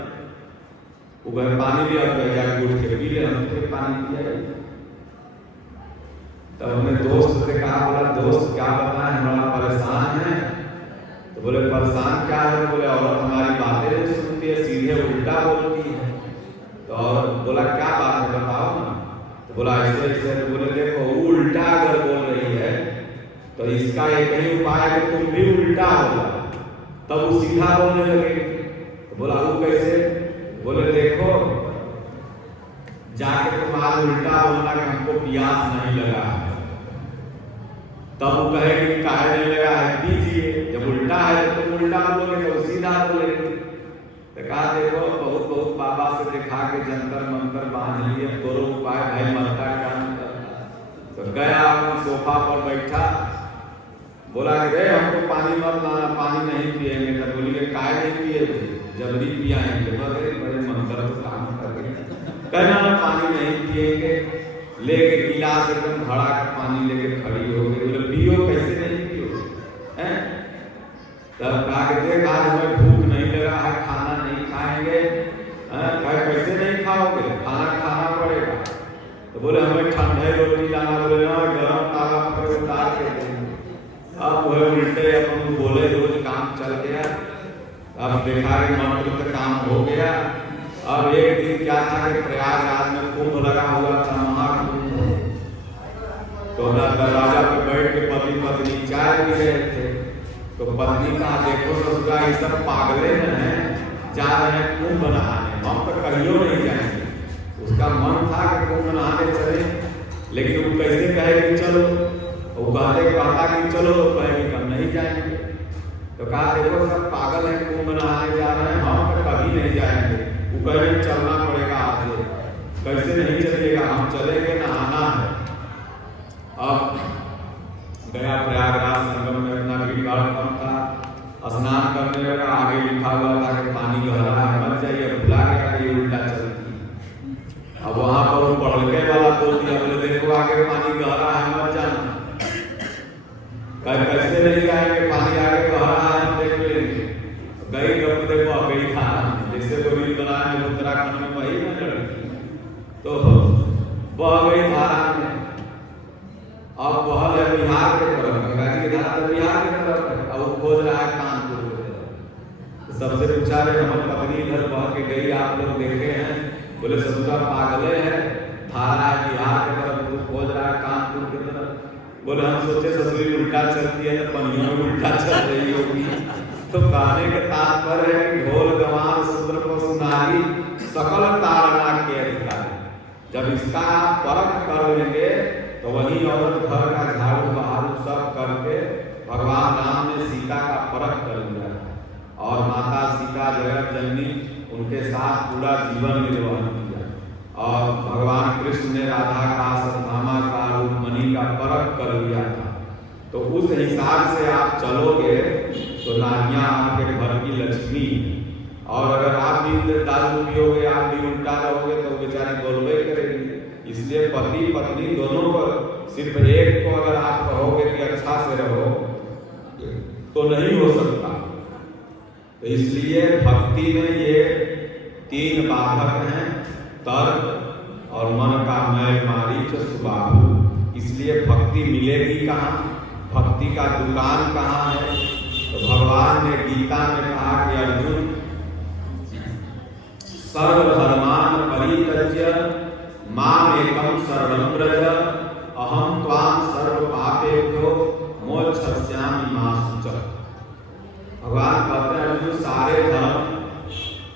वो कहे पानी लिया, जाके उठ के पी ले, हम फिर पानी पिया। तब हमने दोस्त से कहा, बोला दोस्त क्या बताएं, हम बड़ा परेशान है। तो बोले परेशान क्या है? तो बोले औरत हमारी बातें नहीं सुनती है, सीधे उल्टा बोलती है। तो और बोला क्या बात है बताओ ना। तो बोला ऐसे ऐसे। तो बोले देखो वो उल्टा अगर बोल रही है तो इसका एक ही उपाय है कि तुम भी उल्टा होगा, तब वो सीधा बोलने लगेगी। तो बोला वो कैसे? बोले देखो जाके तुम आज उल्टा बोलना कि हमको प्यास नहीं लगा है, तब वो कहेगी काहे नहीं लगा है, पीजिए। जब उल्टा है तो तुम उल्टा बोलोगे तो सीधा बोलेगी। तो कहा देखो बहुत बहुत बाबा से दिखा के जंतर मंतर बांध लिए, दोनों उपाय भाई मरता क्या नहीं करता। तो गया अपन सोफा पर बैठा, बोला कि रे हमको पानी मत लाना, पानी नहीं पिएंगे। तो बोलिए काहे नहीं पिए, जबरी पियाएंगे। बड़े मंत्र तो काम कर रहे, कहना ना पानी नहीं पिएंगे। लेके गिलास एकदम भरा के पानी लेके खड़ी हो गई। बोले पियो, कैसे नहीं पियो हैं? तब कहा कि देख आज हमें भूख नहीं लगा है, खाना नहीं खाएंगे। कैसे नहीं खाओगे, खाना खाना पड़ेगा। तो बोले हमें ठंडे रोटी लाना। बोले ना गर्म तावा पर उतार के देंगे। अब वह उल्टे अपन बोले, रोज काम चल गया। अब देखा कि मंत्र का काम हो गया। अब एक दिन क्या था कि प्रयागराज में कुंभ लगा हुआ था, महाकुंभ। तो दरवाजा पे बैठ के पति पत्नी चाय पी रहे थे। तो पत्नी कहा देखो ससुरा ये सब पागले हैं, जा रहे हैं कुंभ नहाने, हम तो कहियो नहीं जाएंगे। उसका मन था कि कुंभ नहाने चले, लेकिन वो कैसे कहेगी चलो। वो कहता कि चलो, तो कहेगी हम नहीं जाएंगे। तो कहा देखो सब पागल है, कुंभ नहाने जा रहे हैं, हम तो कभी नहीं जाएंगे। वो कहेंगे चलना पड़ेगा आज, कैसे नहीं चलेगा, हम चलेंगे, नहाना है। अब गया प्रयागराज संगम में, अपना भीड़ भाड़ कम था, स्नान करने लगा। आगे लिखा हुआ था कि पानी गहरा है मत जाइए, भुला गया कि उल्टा चलती। अब वहां पर वो पढ़के वाला बोल दिया, बोले देखो आगे पानी गहरा है मत जाना। कैसे नहीं जाएंगे, पानी आगे गहरा है हम देख लेंगे। गई गप देखो गई खाना, जैसे वो रील बनाए उत्तराखंड में वही ना लड़की, तो बह गई धारा में। अब बहल है बिहार के तरफ, गंगा जी की धारा तो बिहार के तरफ है। अब वो खोज रहा है कानपुर की तरफ। तो सबसे पूछा रे हमारी पत्नी इधर बह के गई, आप लोग देखे हैं? बोले ससुरा पागले है, धारा है बिहार के तरफ, तू खोज रहा है कानपुर की तरफ। बोले हम सोचे ससुरी उल्टा चलती है तो पनियों में उल्टा चल रही होगी। तो कहने के तात्पर्य है कि ढोल गवान सूत्र को सुनाई सकल तारना के अधिकारी। जब इसका आप परख कर लेंगे तो वही औरत घर का झाड़ू बहारू सब करके भगवान राम ने सीता का परख कर लिया और माता सीता जगत जननी उनके साथ पूरा जीवन निर्वहन किया। और भगवान कृष्ण ने राधा का, सत्यभामा का, रुक्मिणी का परख कर लिया था। तो उस हिसाब से आप चलोगे तो नारियां आपके घर की लक्ष्मी। और अगर आप भी दारू पियोगे, आप भी उल्टा रहोगे तो बेचारी बोलबे करेगी। इसलिए पति पत्नी दोनों को, सिर्फ एक को अगर आप कहोगे कि अच्छा से रहो तो नहीं हो सकता। तो इसलिए भक्ति में ये 3 बाधक हैं, तर्क और मन का मैल मारीच सुबाहु। इसलिए भक्ति मिलेगी कहाँ, भक्ति का दुकान कहाँ है? तो भगवान ने गीता में कहा कि अर्जुन सर्वधर्मान परित्यज्य माम एकम शरणं व्रज अहम त्वां सर्व पापेभ्यो मोक्षयिष्यामि मा शुचः। भगवान कहते हैं अर्जुन सारे धर्म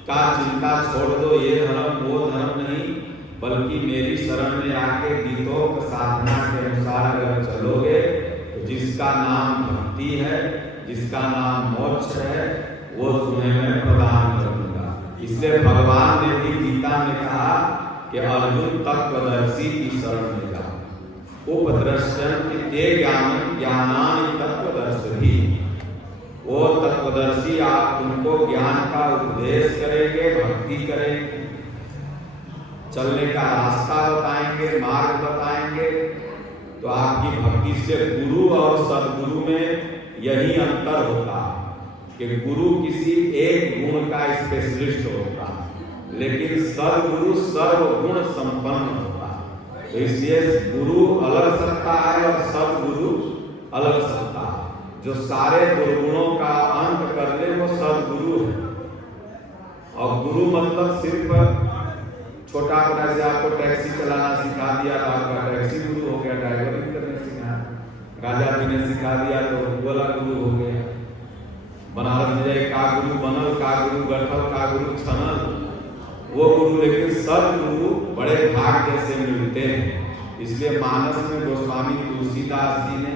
का चिंता छोड़ दो, ये धर्म वो धर्म नहीं, बल्कि मेरी शरण में आके गीतों साधना के अनुसार अगर चलोगे तो जिसका नाम भक्ति है, जिसका नाम मोक्ष है, वो तुम्हें मैं प्रदान करूंगा। इसलिए भगवान ने भी गीता में कहा कि अर्जुन तत्वदर्शी की शरण में जाओ। उपद्रष्टन ते ज्ञानं ज्ञानानि तत्वदर्शी। वो तत्वदर्शी आप तुमको ज्ञान का उपदेश करेंगे, भक्ति करेंगे। चलने का रास्ता बताएंगे, मार्ग बताएंगे। तो आपकी भक्ति से गुरु और सदगुरु में यही अंतर होता है कि गुरु किसी एक गुण का स्पेशलिस्ट होता है, लेकिन सदगुरु सर्वगुण संपन्न होता है। तो इसलिए गुरु अलग सत्ता है और सदगुरु अलग सत्ता है। जो सारे दुर्गुणों का अंत कर दे वो सदगुरु है। और गुरु मतलब सिर्फ छोटा मोटा से आपको टैक्सी चलाना सिखा दिया तो आपका टैक्सी गुरु हो गया, ड्राइवरिंग करने सिखा, गांजा पीने सिखा दिया तो बोला गुरु हो गया। बनारस में जाए का गुरु बनल, का गुरु गठल, का गुरु छनल, वो गुरु। लेकिन सदगुरु बड़े भाग्य से मिलते हैं। इसलिए मानस में गोस्वामी तुलसीदास जी ने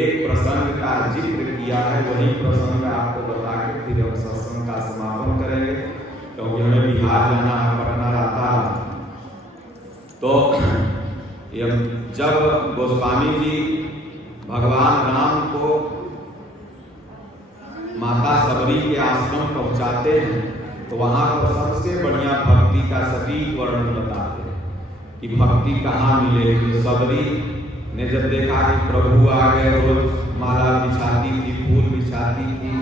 एक प्रसंग का जिक्र किया है। वही प्रसंग आपको बता के फिर हम सत्संग का समापन करेंगे, क्योंकि हमें बिहार जाना है, पटना रहता है। तो जब गोस्वामी जी भगवान राम को माता सबरी के आश्रम पहुंचाते हैं तो वहां पर सबसे बढ़िया भक्ति का सटीक वर्णन बताते हैं कि भक्ति कहाँ मिलेगी। तो सबरी ने जब देखा कि प्रभु आ गए, रोज माला बिछाती थी, फूल बिछाती थी,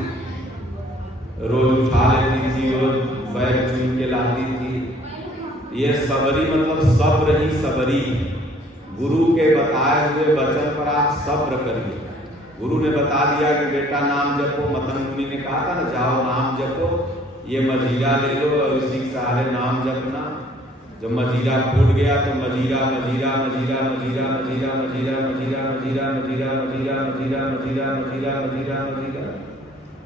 रोज उठा लेती थी, रोज बैग चुन के लाती थी। ये सबरी मतलब सब्र ही सबरी। गुरु के बताए हुए वचन पर आप सब्र करिए। गुरु ने बता दिया कि बेटा नाम जपो, मतन मुनि ने कहा था ना जाओ नाम जपो, ये मजीरा ले लो और इसी के सहारे नाम जपना। जब मजीरा फूट गया तो मजीरा मजीरा मजीरा मजीरा मजीरा मजीरा मजीरा मजीरा मजीरा मजीरा मजीरा मजीरा मजीरा मजीरा मजीरा।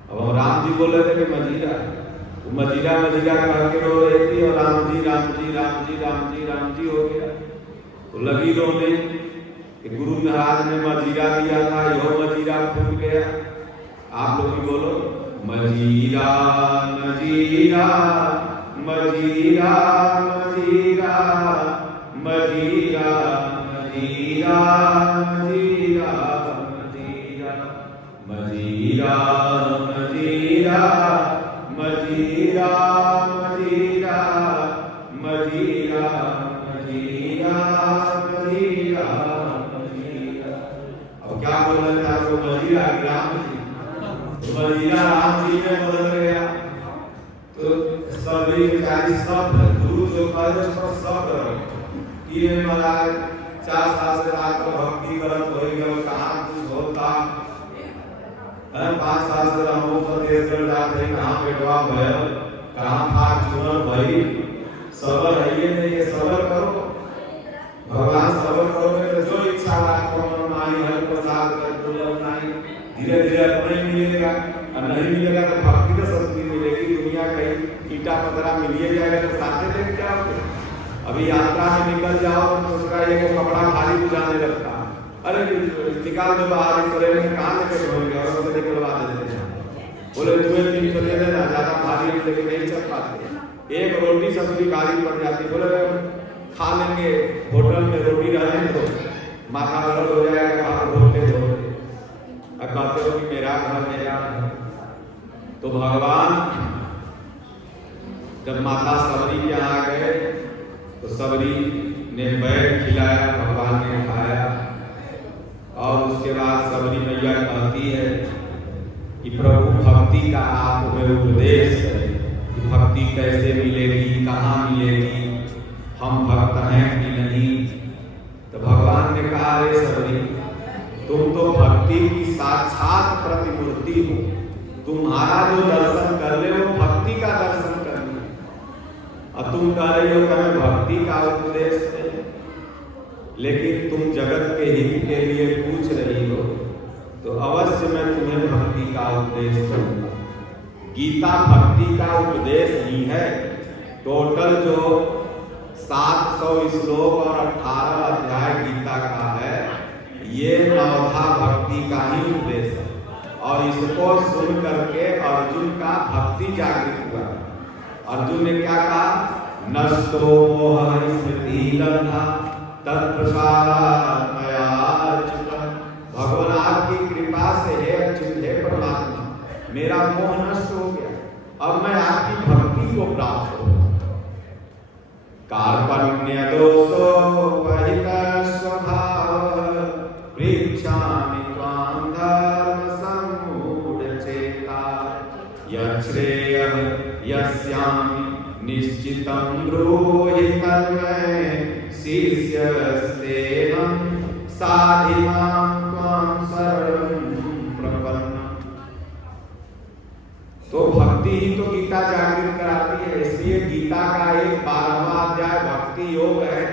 अब हम राम जी बोल रहे थे कि मजीरा, वो मजीरा मजीरा कह के रो रही थी और राम जी राम जी राम जी राम जी राम जी हो गया। तो लगी रोने कि गुरु महाराज ने मजीरा दिया था, यो मजीरा फूट गया। आप लोग भी बोलो मजीरा मजीरा मजीरा मजीरा मजीरा मजीरा मजीरा मजीरा मजीरा मजीरा मजीरा मजीरा मजीरा मजीरा मजीरा मजीरा। अब क्या बोल रहे थे आपको? मजीरा राम जी, मजीरा राम जी में बदल गया। तो सबरी बेचारी सब्र, गुरु जो करे उस पर सब्र रखो। ये महाराज 4 साल से रात को भक्ति करत हो गया, कहाँ कुछ होता है। 5 साल से रहो छत्तीसगढ़ जाते, कहाँ पेटवा भयल, कहाँ फाक चुनल भई। सब्र है ये नहीं, ये सब्र करो। भगवान सब्र करोगे तो जो इच्छा आपको मनमानी हर प्रसाद कर दो नहीं, धीरे धीरे अपने मिलेगा। और नहीं मिलेगा तो भक्ति का सस्ती मिलेगी। दुनिया कहीं ईटा पतरा मिलिए जाएगा तो साथे लेके जाओगे। अभी यात्रा में निकल जाओ तो सोच रहा है कि कपड़ा भारी बुझाने लगता है, अरे निकाल दो बाहर, निकले में कहाँ लेके छोड़ेंगे और उसे निकलवा देते हैं। बोले तुम्हें 3 तो ले लेना, ज्यादा भारी लेके नहीं चल पाते। एक रोटी सब्जी भारी पड़ जाती, बोले खा लेंगे होटल में रोटी रहने तो माथा दर्द हो जाएगा, बाहर बोलते धोते कहते हो कि मेरा घर मेरा घर। तो भगवान जब माता सबरी के यहाँ गए तो सबरी ने बैग खिलाया, भगवान ने खाया। और उसके बाद सबरी मैया कहती है कि प्रभु भक्ति का आप हमें उपदेश करें कि भक्ति कैसे मिलेगी, कहाँ मिलेगी, हम भक्त हैं कि नहीं। तो भगवान ने कहा अरे सबरी, तुम तो भक्ति की साक्षात प्रतिमूर्ति हो। तुम्हारा जो दर्शन कर ले वो भक्ति का दर्शन करना, और तुम कह रही हो कि हमें भक्ति का उपदेश है। लेकिन तुम जगत के हित के लिए पूछ रही हो तो अवश्य मैं तुम्हें भक्ति का उपदेश करूंगा। गीता भक्ति का उपदेश ही है। टोटल जो 700 श्लोक और 18 अध्याय गीता का है, ये नवधा भक्ति का ही उपदेश है। और इसको सुन करके अर्जुन का भक्ति जागृत हुआ। अर्जुन ने क्या कहा? नष्टो मोह स्मृति लब्धा तत्प्रसादात् मया अच्युत। भगवान आपकी कृपा से हे अच्युत, हे परमात्मा, मेरा मोह नष्ट हो गया, अब मैं आपकी भक्ति को प्राप्त हो। कार्पण्य निश्चितं ब्रूहि तन्मे शिष्यस्तेनं साधिमां त्वां शरणं प्रपन्नम्। तो भक्ति ही तो गीता जागृत कराती है, इसलिए गीता का एक 12वां अध्याय भक्ति योग है।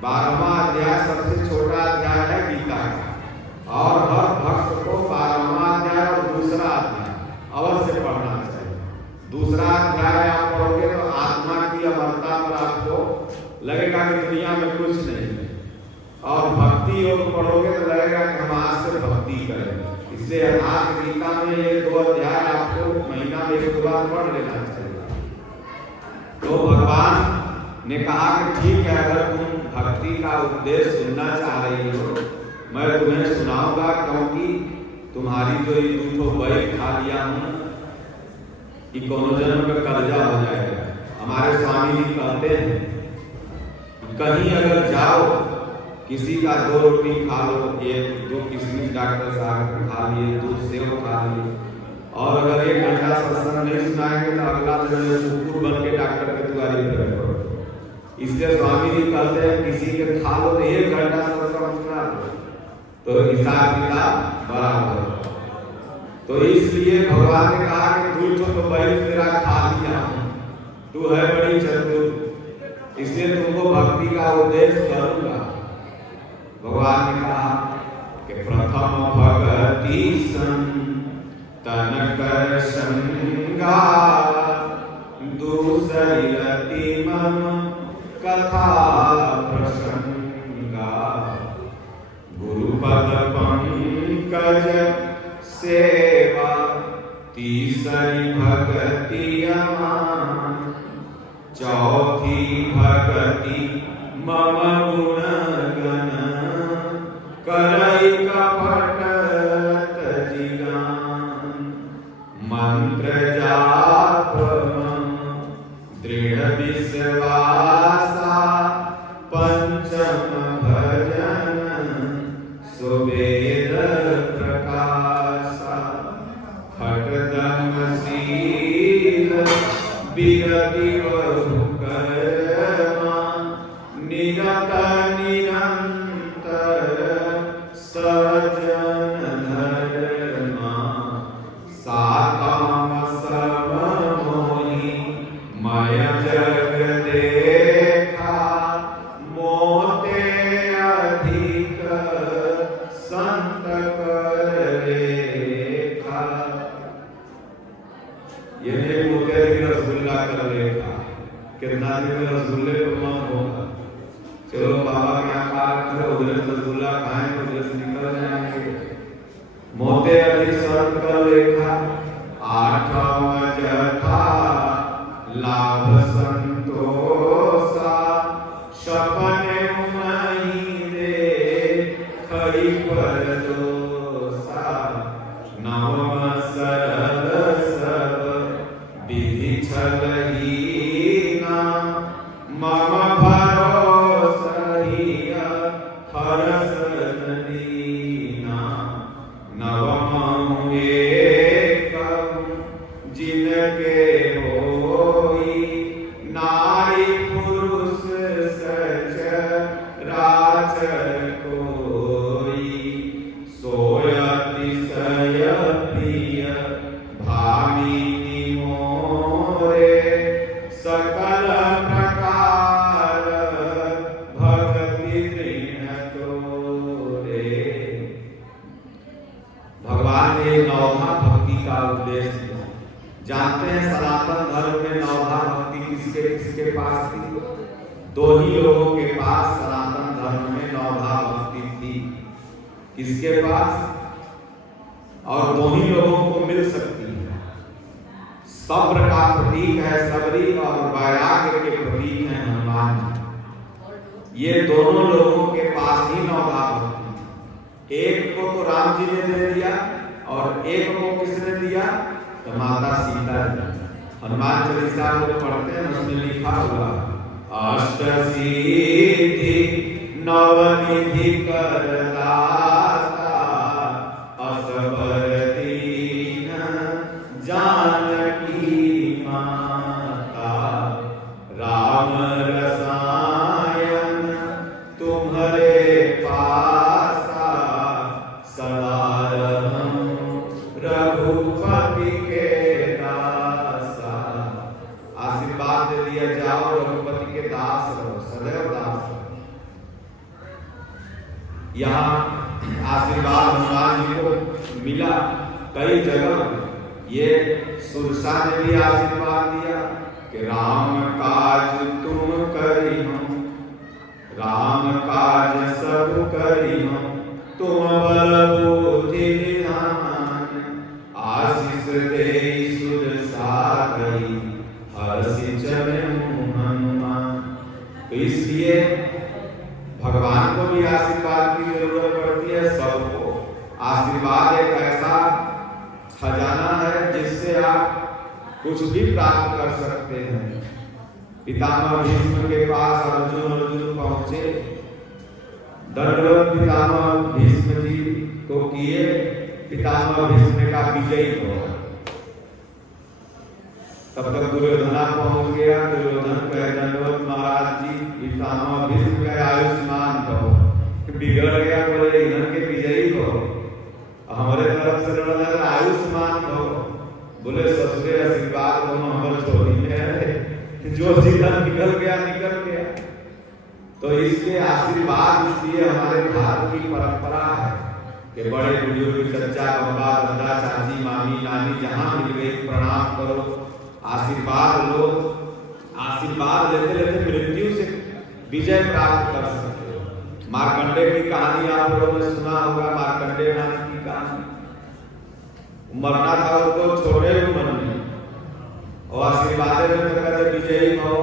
12वां अध्याय सबसे छोटा अध्याय है गीता का, और हर भक्त को 12वां अध्याय और दूसरा अध्याय अवश्य पढ़ना चाहिए। दूसरा अध्याय आप पढ़ोगे तो आत्मा की अमरता पर आपको लगेगा कि दुनिया में कुछ नहीं है, और भक्ति योग पढ़ोगे तो लगेगा कि हम आज से भक्ति करें। इसलिए अनाथ गीता में ये 2 अध्याय आपको महीना में 1 बार पढ़ लेना चाहिए। तो भगवान ने कहा कि ठीक है, अगर तुम भक्ति का उपदेश सुनना चाह रही हो, मैं तुम्हें सुनाऊंगा, क्योंकि तुम्हारी जो ये दूठो बैठ खा लिया हूं, ये कोनो जन्म में कर्जा हो जाएगा। हमारे स्वामी जी कहते हैं, कहीं अगर जाओ, किसी का 2 रोटी खा लो, एक 2 किशमिश डॉक्टर साहब खा लिए, 2 सेव खा लिए, और अगर 1 घंटा सत्संग नहीं सुनाएंगे तो अगला दिन कुकुर बन के डॉक्टर के दुआरी पर बैठो। इसलिए स्वामी जी कहते हैं, किसी के खा लो तो 1 घंटा सत्संग सुना दो, तो हिसाब किताब बराबर। तो इसलिए भगवान ने कहा कि तू तो भाई तेरा खा लिया, तू है बड़ी चतुर, इसलिए तुमको भक्ति का उपदेश करूंगा। भगवान ने कहा कि प्रथम भगति तन कर संगा, दूसरी रति मम कथा प्रसंगा, गुरुपद पंकज सेवा, तीसरी भक्ति अमान, चौथी भक्ति मम गुण गण, करई कपट तजिगान, मंत्र जाप दृढ़ विश्वासा, पंचम भजन सुवेद प्रकाशा, खटदम शील विरति बहु कर्मा, निरत निरंतर सज्जन धर्मा, सातम सम मोहि मय जग देखा, मोते अधिक संत कर लेखा। ये नहीं मोते अधिक रसगुल्ला कर लेखा, कितना दिन में रसगुल्ले को मन होगा। चलो बाबा के यहाँ पार करो, उधर रसगुल्ला खाएं, उधर से निकल जाएंगे। मोते अधिक संत कर लेखा, आठम जथा लाभ संतोषा, सपने नहीं दे खई पर दोषा, नवम सरल सब विधि छलहीना, मम भरोसा हिया हरस दीना, नवम एकम जिनके होई, नारी पुरुष सच राचर कोई, सोय अतिशय प्रिय भामिनी मोरे, सकल प्रकार भक्ति दृढ़ तोरे। भगवान ने नौधा भक्ति का उपदेश दिया। जानते हैं सनातन धर्म में नौधा भक्ति किसके किसके पास थी? 2 ही लोगों के पास सनातन धर्म में नौधा भक्ति थी। किसके पास? और 2 ही लोगों को मिल सकती है। सब्र का प्रतीक है सबरी, और वैराग्य के प्रतीक है हनुमान जी। ये दोनों लोगों के पास ही नौधा भक्ति। एक को तो राम जी ने दे दिया, और एक को किसने दिया? तो माता सीता जी। हनुमान चालीसा लोग पढ़ते हैं, उसमें लिखा हुआ अष्ट सिद्धि नवनिधि करदाता, असबर दीन जानकी माता, जहाँ आशीर्वाद हनुमान जी को मिला कई जगह ये सुरसा ने भी आशीर्वाद दिया कि राम काज तुम करी हम, राम काज सब करी हम, तुम बल बुद्धि निधान, आशीष दे सुरसा गई, हर्षि चरणों हनुमान। तो इसलिए भगवान को भी आशीर्वाद की जरूरत पड़ती है। सबको आशीर्वाद एक ऐसा खजाना है जिससे आप कुछ भी प्राप्त कर सकते हैं। पितामह भीष्म के पास अर्जुन पहुंचे, दंडवत पितामह भीष्म जी को किए। पितामह भीष्म ने कहा विजयी हो। तब तक दुर्योधना पहुंच गया। दुर्योधन कहे दंडवत महाराज जी, पितामह भीष्म कहे आयुष्मान कहो। बिगड़ गया, बोले इधर के विजयी हो, हमारे तरफ से लड़ा आयुष्मान कहो। बोले ससुरे आशीर्वाद दोनों हमर छोड़ी में है, जो सीधा निकल गया निकल गया। तो इसके आशीर्वाद इसलिए हमारे भारत की परंपरा है कि बड़े बुजुर्ग चचा बाबा दादा चाची मामी नानी जहां मिल गई प्रणाम करो, आशीर्वाद लो। आशीर्वाद लेते लेते मृत्यु से विजय प्राप्त कर सकते हो। मार्कंडेय की कहानी आप लोगों ने सुना होगा। मार्कंडेय नाथ की कहानी, मरना था उनको छोटे उम्र में और आशीर्वाद में तो कहते विजयी हो।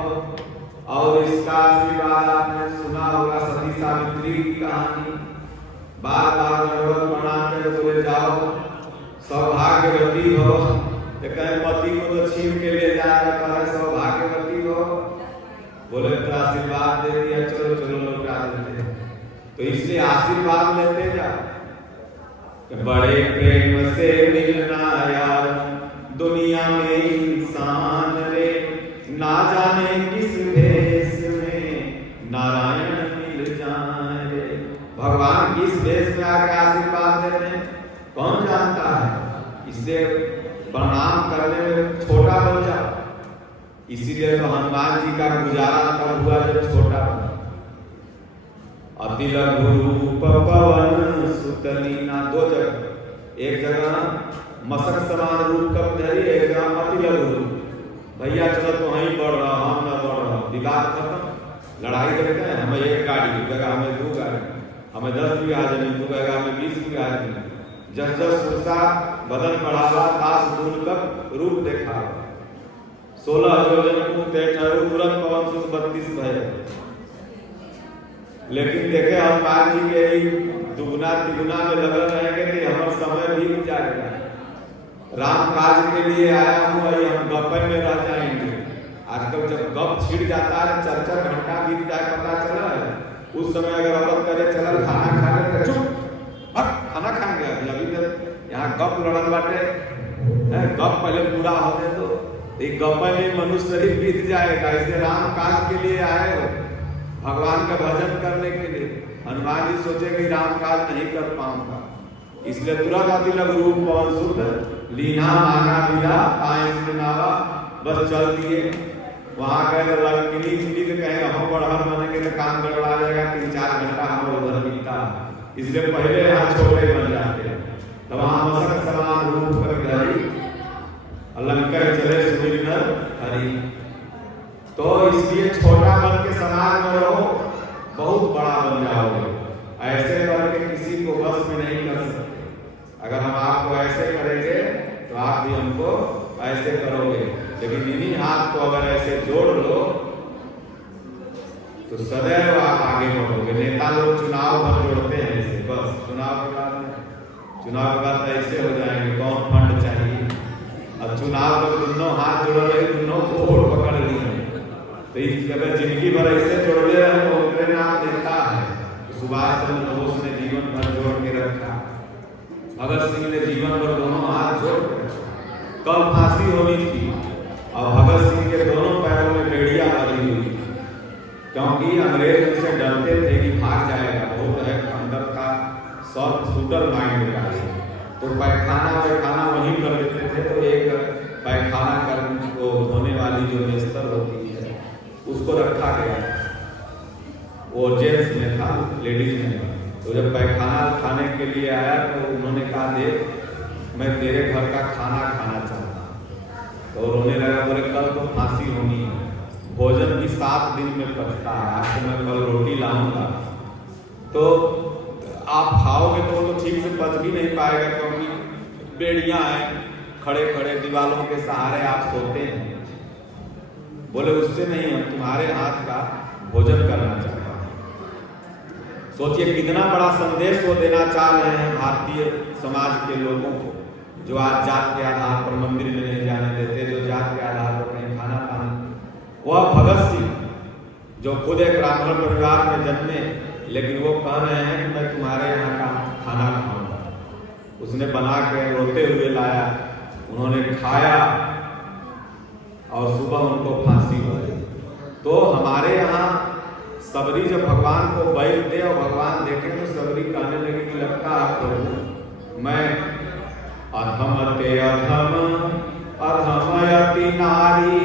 और इसका आशीर्वाद आपने सुना होगा सती सावित्री की कहानी। बार बार दंडवत प्रणाम करके बोले जाओ सौभाग्यवती हो। कहे पति को तो छीन के ले जा रहा, कहे सौभाग्यवती हो। बोले तो आशीर्वाद दे दिया, चलो चलो लौटा देते। तो इसलिए आशीर्वाद लेते जाओ। बड़े प्रेम से मिलना यार दुनिया में इंसान रे, ना जाने किस भेष में नारायण मिल जाए रे। भगवान किस भेष में आके आशीर्वाद देते हैं कौन जानता है। इसलिए प्रणाम करने में छोटा बन जाओ। इसीलिए तो हनुमान जी का गुजारा तब हुआ जब छोटा बना। अति लघु रूप पवन सुत लीना, दो जगह, एक जगह मसक समान रूप कब धरी, एक जगह अति लघु रूप। भैया चलो तो वहीं बढ़ रहा, हम न बढ़ रहा, विवाद खत्म। लड़ाई करते हैं, हमें एक गाड़ी की जगह हमें दो गाड़ी, हमें 10 बीघा जमीन दो जगह हमें 20 बीघा जमीन। जब जब सुरसा बदन बढ़ावा दास दूर तक रूप देखा। 16 योजन कूदे ठहरु तुरंत पवन सुत 32 भय। लेकिन देखे हनुमान जी के ही दुगुना तिगुना में लगन रहेंगे तो हमारा समय बीत जाएगा। राम काज के लिए आया हूँ, हम गप्पे में रह जाएंगे। आजकल जब गप छिड़ जाता है 4-4 घंटा बीत जाए पता चला है। उस समय अगर औरत करे चल खाना खा ले, चुप खाना खाएंगे अभी तक यहाँ गप लड़न बाटे, गप पहले पूरा होने दो। एक गप्पे में मनुष्य ही बीत जाएगा। इसलिए राम काज के लिए आए हो, भगवान का भजन करने के लिए। हनुमान जी सोचे कि राम काज नहीं कर पाऊंगा, इसलिए तुरंत अति लघु रूप पवन सुत लीना माना बिना पाए सुनावा, बस चल दिए। वहां गए लंकिनी जी के कहे हम बढ़हर बनेंगे तो काम गड़बड़ा जाएगा, 3-4 घंटा हम उधर बीता। इसलिए पहले यहाँ छोटे बन जाते हैं। तो वहां मसक समान रूप कर धरी अलंकर चले सुमिर नर हरि। तो इसलिए छोटा बन के समाज में रहो, बहुत बड़ा बन जाओगे। ऐसे करके किसी को बस में नहीं कर सकते। अगर हम आपको ऐसे करेंगे तो आप भी हमको ऐसे करोगे। लेकिन इन्हीं हाथ को अगर ऐसे जोड़ लो तो सदैव आप आगे बढ़ोगे। नेता लोग चुनाव भर जोड़ते हैं ऐसे, बस चुनाव के बाद ऐसे हो जाएंगे कौन फंड चाहिए। अब चुनाव में दोनों हाथ जोड़ रहे, दोनों को वोट पकड़ लिए। तो इस जगह जिंदगी भर ऐसे जोड़ते रहे तो उनके नाम नेता है। सुभाष चंद्र बोस ने जीवन भर जोड़ के रखा, भगत सिंह ने जीवन भर दोनों हाथ जोड़ के। कल फांसी होनी थी और भगत सिंह के दोनों पैरों में बेड़ियां बंधी हुई, क्योंकि अंग्रेज उनसे डरते थे कि भाग जाएगा। बहुत है अंदर का शूटर माइंड का, तो पैखाना वहीं कर देते थे। तो एक पैखाना कर को धोने वाली जो बिस्तर होती है उसको रखा गया। वो जेंट्स में था, लेडीज में। तो जब पैखाना खाने के लिए आया तो उन्होंने कहा देख मैं तेरे घर का खाना खाना चाहता हूँ। तो रोने लगा, बोले कल तो फांसी होनी है, भोजन भी 7 दिन में पचता है, आज तो मैं कल रोटी लाऊंगा। तो आप खाओगे तो वो तो ठीक से पच भी नहीं पाएगा, क्योंकि बेड़ियां हैं, खड़े खड़े दीवारों के सहारे आप सोते हैं। बोले उससे नहीं, हम तुम्हारे हाथ का भोजन करना चाहता हूं। सोचिए कितना बड़ा संदेश वो देना चाह रहे हैं भारतीय समाज के लोगों को, जो आज जात के आधार पर मंदिर में नहीं जाने देते, जो जात के आधार पर कहीं खाना पानी। वह भगत सिंह जो खुद एक ब्राह्मण परिवार में जन्मे, लेकिन वो कह रहे हैं कि मैं तुम्हारे यहाँ का खाना खाऊंगा। उसने बना के रोते हुए लाया, उन्होंने खाया और सुबह उनको फांसी हो गई। तो हमारे यहाँ सबरी जब भगवान को बैल दे और भगवान देखे तो सबरी कहने लगे कि लगता है प्रभु मैं अधम ते अधम अधम अति नारी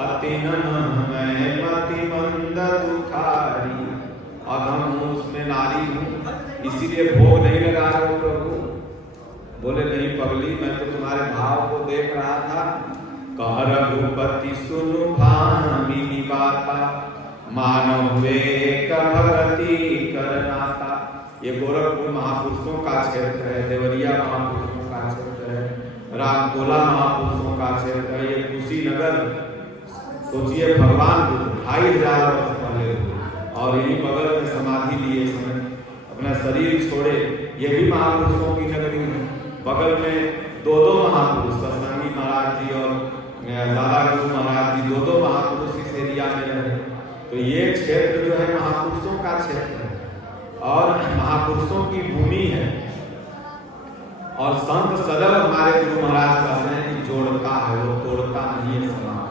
अति नमः मैं मति मंद दुखारी। अधम हूँ, उसमें नारी हूँ, इसीलिए भोग नहीं लगा रहा हूँ प्रभु। बोले नहीं पगली, मैं तो तुम्हारे भाव को देख रहा था। कह रघुपति सुनु भामिनी बाता मानव विवेक भगति करनाता। ये गोरखपुर महापुरुषों का क्षेत्र है, देवरिया महापुरुषों का क्षेत्र है, रामकोला महापुरुषों का क्षेत्र है, ये कुशीनगर। सोचिए भगवान 2500 वर्ष पहले और यही बगल में समाधि लिए समय अपना शरीर छोड़े, ये भी महापुरुषों की नगरी है। बगल में 2 महापुरुष, सत्संगी महाराज जी और दादा गुरु महाराज जी, 2 महापुरुष इस एरिया में रहे। तो ये क्षेत्र जो है महापुरुषों का क्षेत्र है और महापुरुषों की भूमि है। और संत सदैव हमारे गुरु महाराज कहते हैं कि जोड़ता है, वो तोड़ता नहीं है समाज।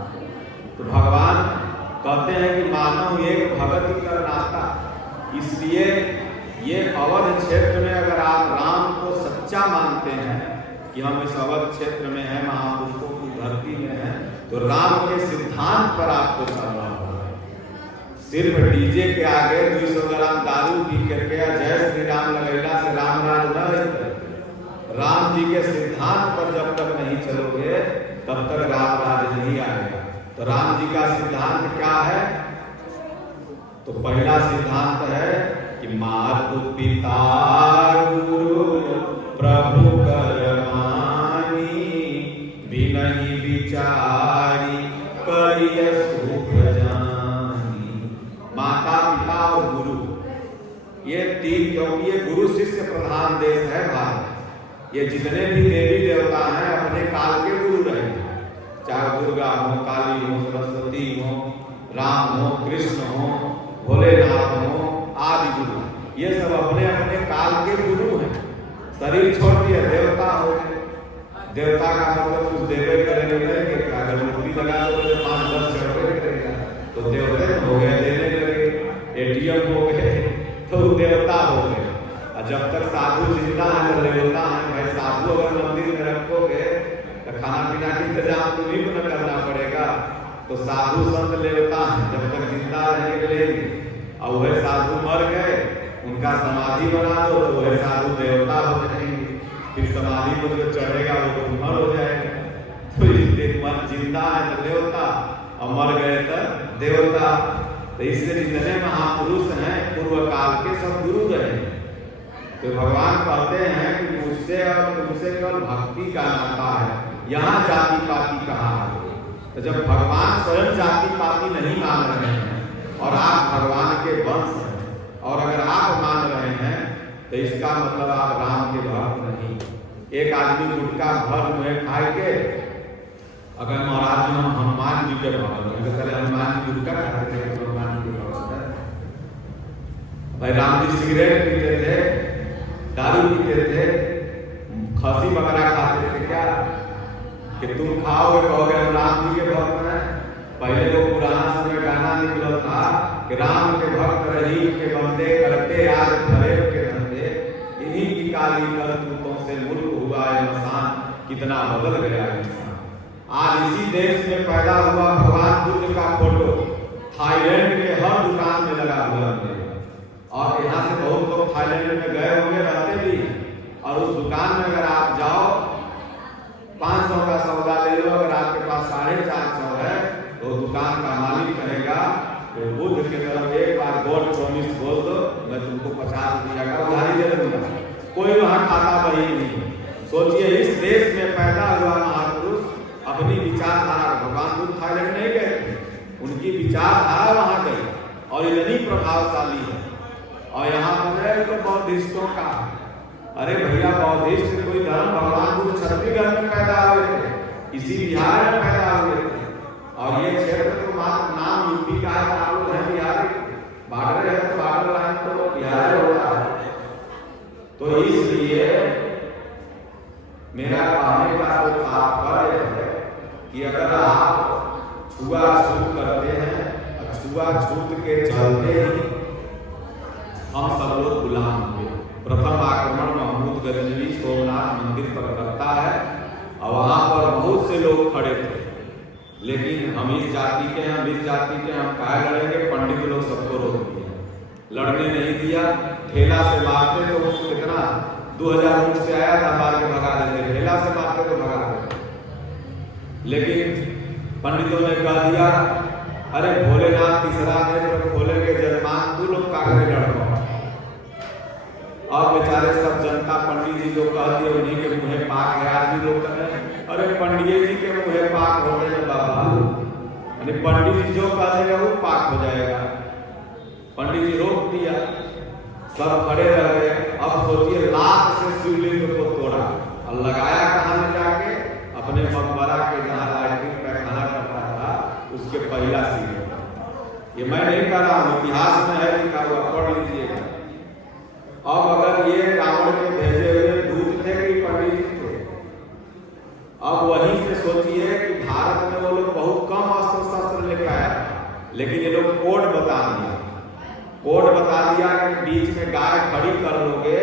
तो भगवान कहते हैं कि मानव एक भगति करनाता। इसलिए ये अवध क्षेत्र में अगर आप राम को सच्चा मानते हैं कि हम इस अवध क्षेत्र में हैं, महापुरुषों की धरती में हैं, तो राम के सिद्धांत पर आपको चलना होगा। सिर्फ डीजे के आगे 200 ग्राम दारू पी करके जय श्री राम लगैला से राम राज न होता। राम जी के सिद्धांत पर जब तक नहीं चलोगे तब तक राम राज नहीं आएगा। तो राम जी का सिद्धांत क्या है? तो पहला सिद्धांत है कि मातु पिता गुरु प्रभु करमानी बिनहि विचारी करिय सुख जानी। माता पिता और गुरु, ये 3, क्योंकि ये गुरु शिष्य प्रधान देश है भारत। ये जितने भी देवी देवता हैं अपने काल के गुरु रहे, चाहे दुर्गा हो, काली हो, सरस्वती हो, राम हो, कृष्ण हो, भोलेनाथ हो, आदि गुरु, ये सब अपने अपने काल के गुरु हैं। शरीर छोड़ दिया देवता हो गए। देवता का मतलब कुछ देवे करेंगे, अगर मूर्ति लगा दो तो 5-10 चढ़वे करेगा तो देवते हो गए, देने लगे। एटीएम हो गए तो देवता हो गए। और जब तक साधु जिंदा है तो देवता है। भाई साधु अगर मंदिर में रखोगे तो खाना पीना का इंतजाम तुम्हीं को न करना पड़ेगा। तो साधु संत देवता है, जब तक जिंदा रहेंगे। और वह साधु मर गए, उनका समाधि बना दो तो वह साधु देवता हो जाएंगे। फिर समाधि पर जो चढ़ेगा वो तो मर हो जाएगा। तो मन जिंदा है तो देवता और मर गए तो देवता। तो इसलिए जितने महापुरुष हैं पूर्व काल के सब गुरु रहे। तो भगवान कहते हैं कि मुझसे और तुमसे केवल भक्ति का नाता है, यहाँ जाति पाति कहाँ है। तो जब भगवान स्वयं जाति पाति नहीं मान रहे हैं और आप भगवान के वंश हैं, और अगर आप मान रहे हैं तो इसका मतलब आप राम के भक्त नहीं। एक आदमी गुटखा भर में खाए के अगर महाराज हम हनुमान जी के भक्त हैं तो चले हनुमान जी गुटखा खाते थे, हनुमान जी के भक्त हैं। भाई राम जी सिगरेट पीते थे, दारू पीते थे, खसी वगैरह खाते थे। क्या कि तुम खाओगे कहोगे हम राम जी के भक्त हैं? पहले वो पुराना समय गाना निकला था कि राम के भक्त रहीम के बंदे करते आज फरेब के धंधे, इन्हीं की काली करतूतों से मुल्क हुआ है मसान, कितना बदल गया इंसान। आज इसी देश में पैदा हुआ भगवान बुद्ध का फोटो थाईलैंड के हर दुकान में लगा हुआ है और यहाँ से बहुत लोग थाईलैंड में गए होंगे, रहते भी हैं। और उस दुकान में अगर आप जाओ 500 का सौदा ले लो, अगर आपके पास 450 है तो दुकान का मालिक कहेगा तो बुद्ध की तरफ एक बार गॉड प्रॉमिस बोल दो, मैं तुमको 50 रुपया का उधारी दे दूंगा। कोई वहाँ खाता वही नहीं। सोचिए इस देश में पैदा हुआ महापुरुष अपनी विचारधारा, भगवान बुद्ध थाईलैंड नहीं गए थे, उनकी विचारधारा वहाँ गई और इतनी प्रभावशाली है। और यहाँ पर है तो बौद्धिस्टों का, अरे भैया बौद्धिस्ट कोई धर्म, भगवान बुद्ध छत्तीसगढ़ में पैदा हुए थे, इसी बिहार में पैदा हुए थे। और ये क्षेत्र तो मात्र नाम यूपी का है, आप लोग हैं बिहार, बॉर्डर है तो बॉर्डर लाइन तो बिहार होता है। तो इसलिए मेरा कहने का तो तात्पर्य है कि अगर आप छुआछूत करते हैं, छुआछूत के चलते ही हम सब लोग गुलाम हुए। प्रथम आक्रमण महमूद गजनवी सोमनाथ मंदिर पर करता है और वहां पर बहुत से लोग खड़े थे, लेकिन हम इस जाति के हैं, हम इस जाति के, हम काहे लड़ेंगे? पंडित लोग सबको रोक दिया, लड़ने नहीं दिया। ठेला से मारते तो उसको कितना 2000 ऊँट से आया था, मार के भगा देते, ठेला से मारते तो भगा देते। लेकिन पंडितों ने कह दिया अरे भोलेनाथ तीसरा नेत्र खोलेंगे जजमान, तू लोग कागज लड़ो। और बेचारे सब जनता पंडित जी जो कह दिए उन्हीं के मुँह पाक है। आदमी लोग कहें अरे पंडित जी के मुँह पाक होने में बाबा, यानी पंडित जी जो कह देगा वो पाक हो जाएगा। पंडित जी रोक दिया, सब खड़े रह गए। अब सोचिए लाख से शिवलिंग को तोड़ा और लगाया कहाँ में जाके? अपने मकबरा के जहाँ लैट्रिन पैखाना करता था उसके पहला सीढ़ी। ये मैं नहीं कह रहा हूँ, इतिहास में है लिखा हुआ, पढ़ लीजिएगा। अब अगर ये रावण के भेजे हुए दूत थे कि पंडित जी थे? अब वहीं से सोचिए कि भारत में वो लोग बहुत कम अस्त्र शस्त्र लेकर आया, लेकिन ये लोग कोड बता दिया। कोड बता दिया कि बीच में गाय खड़ी कर लोगे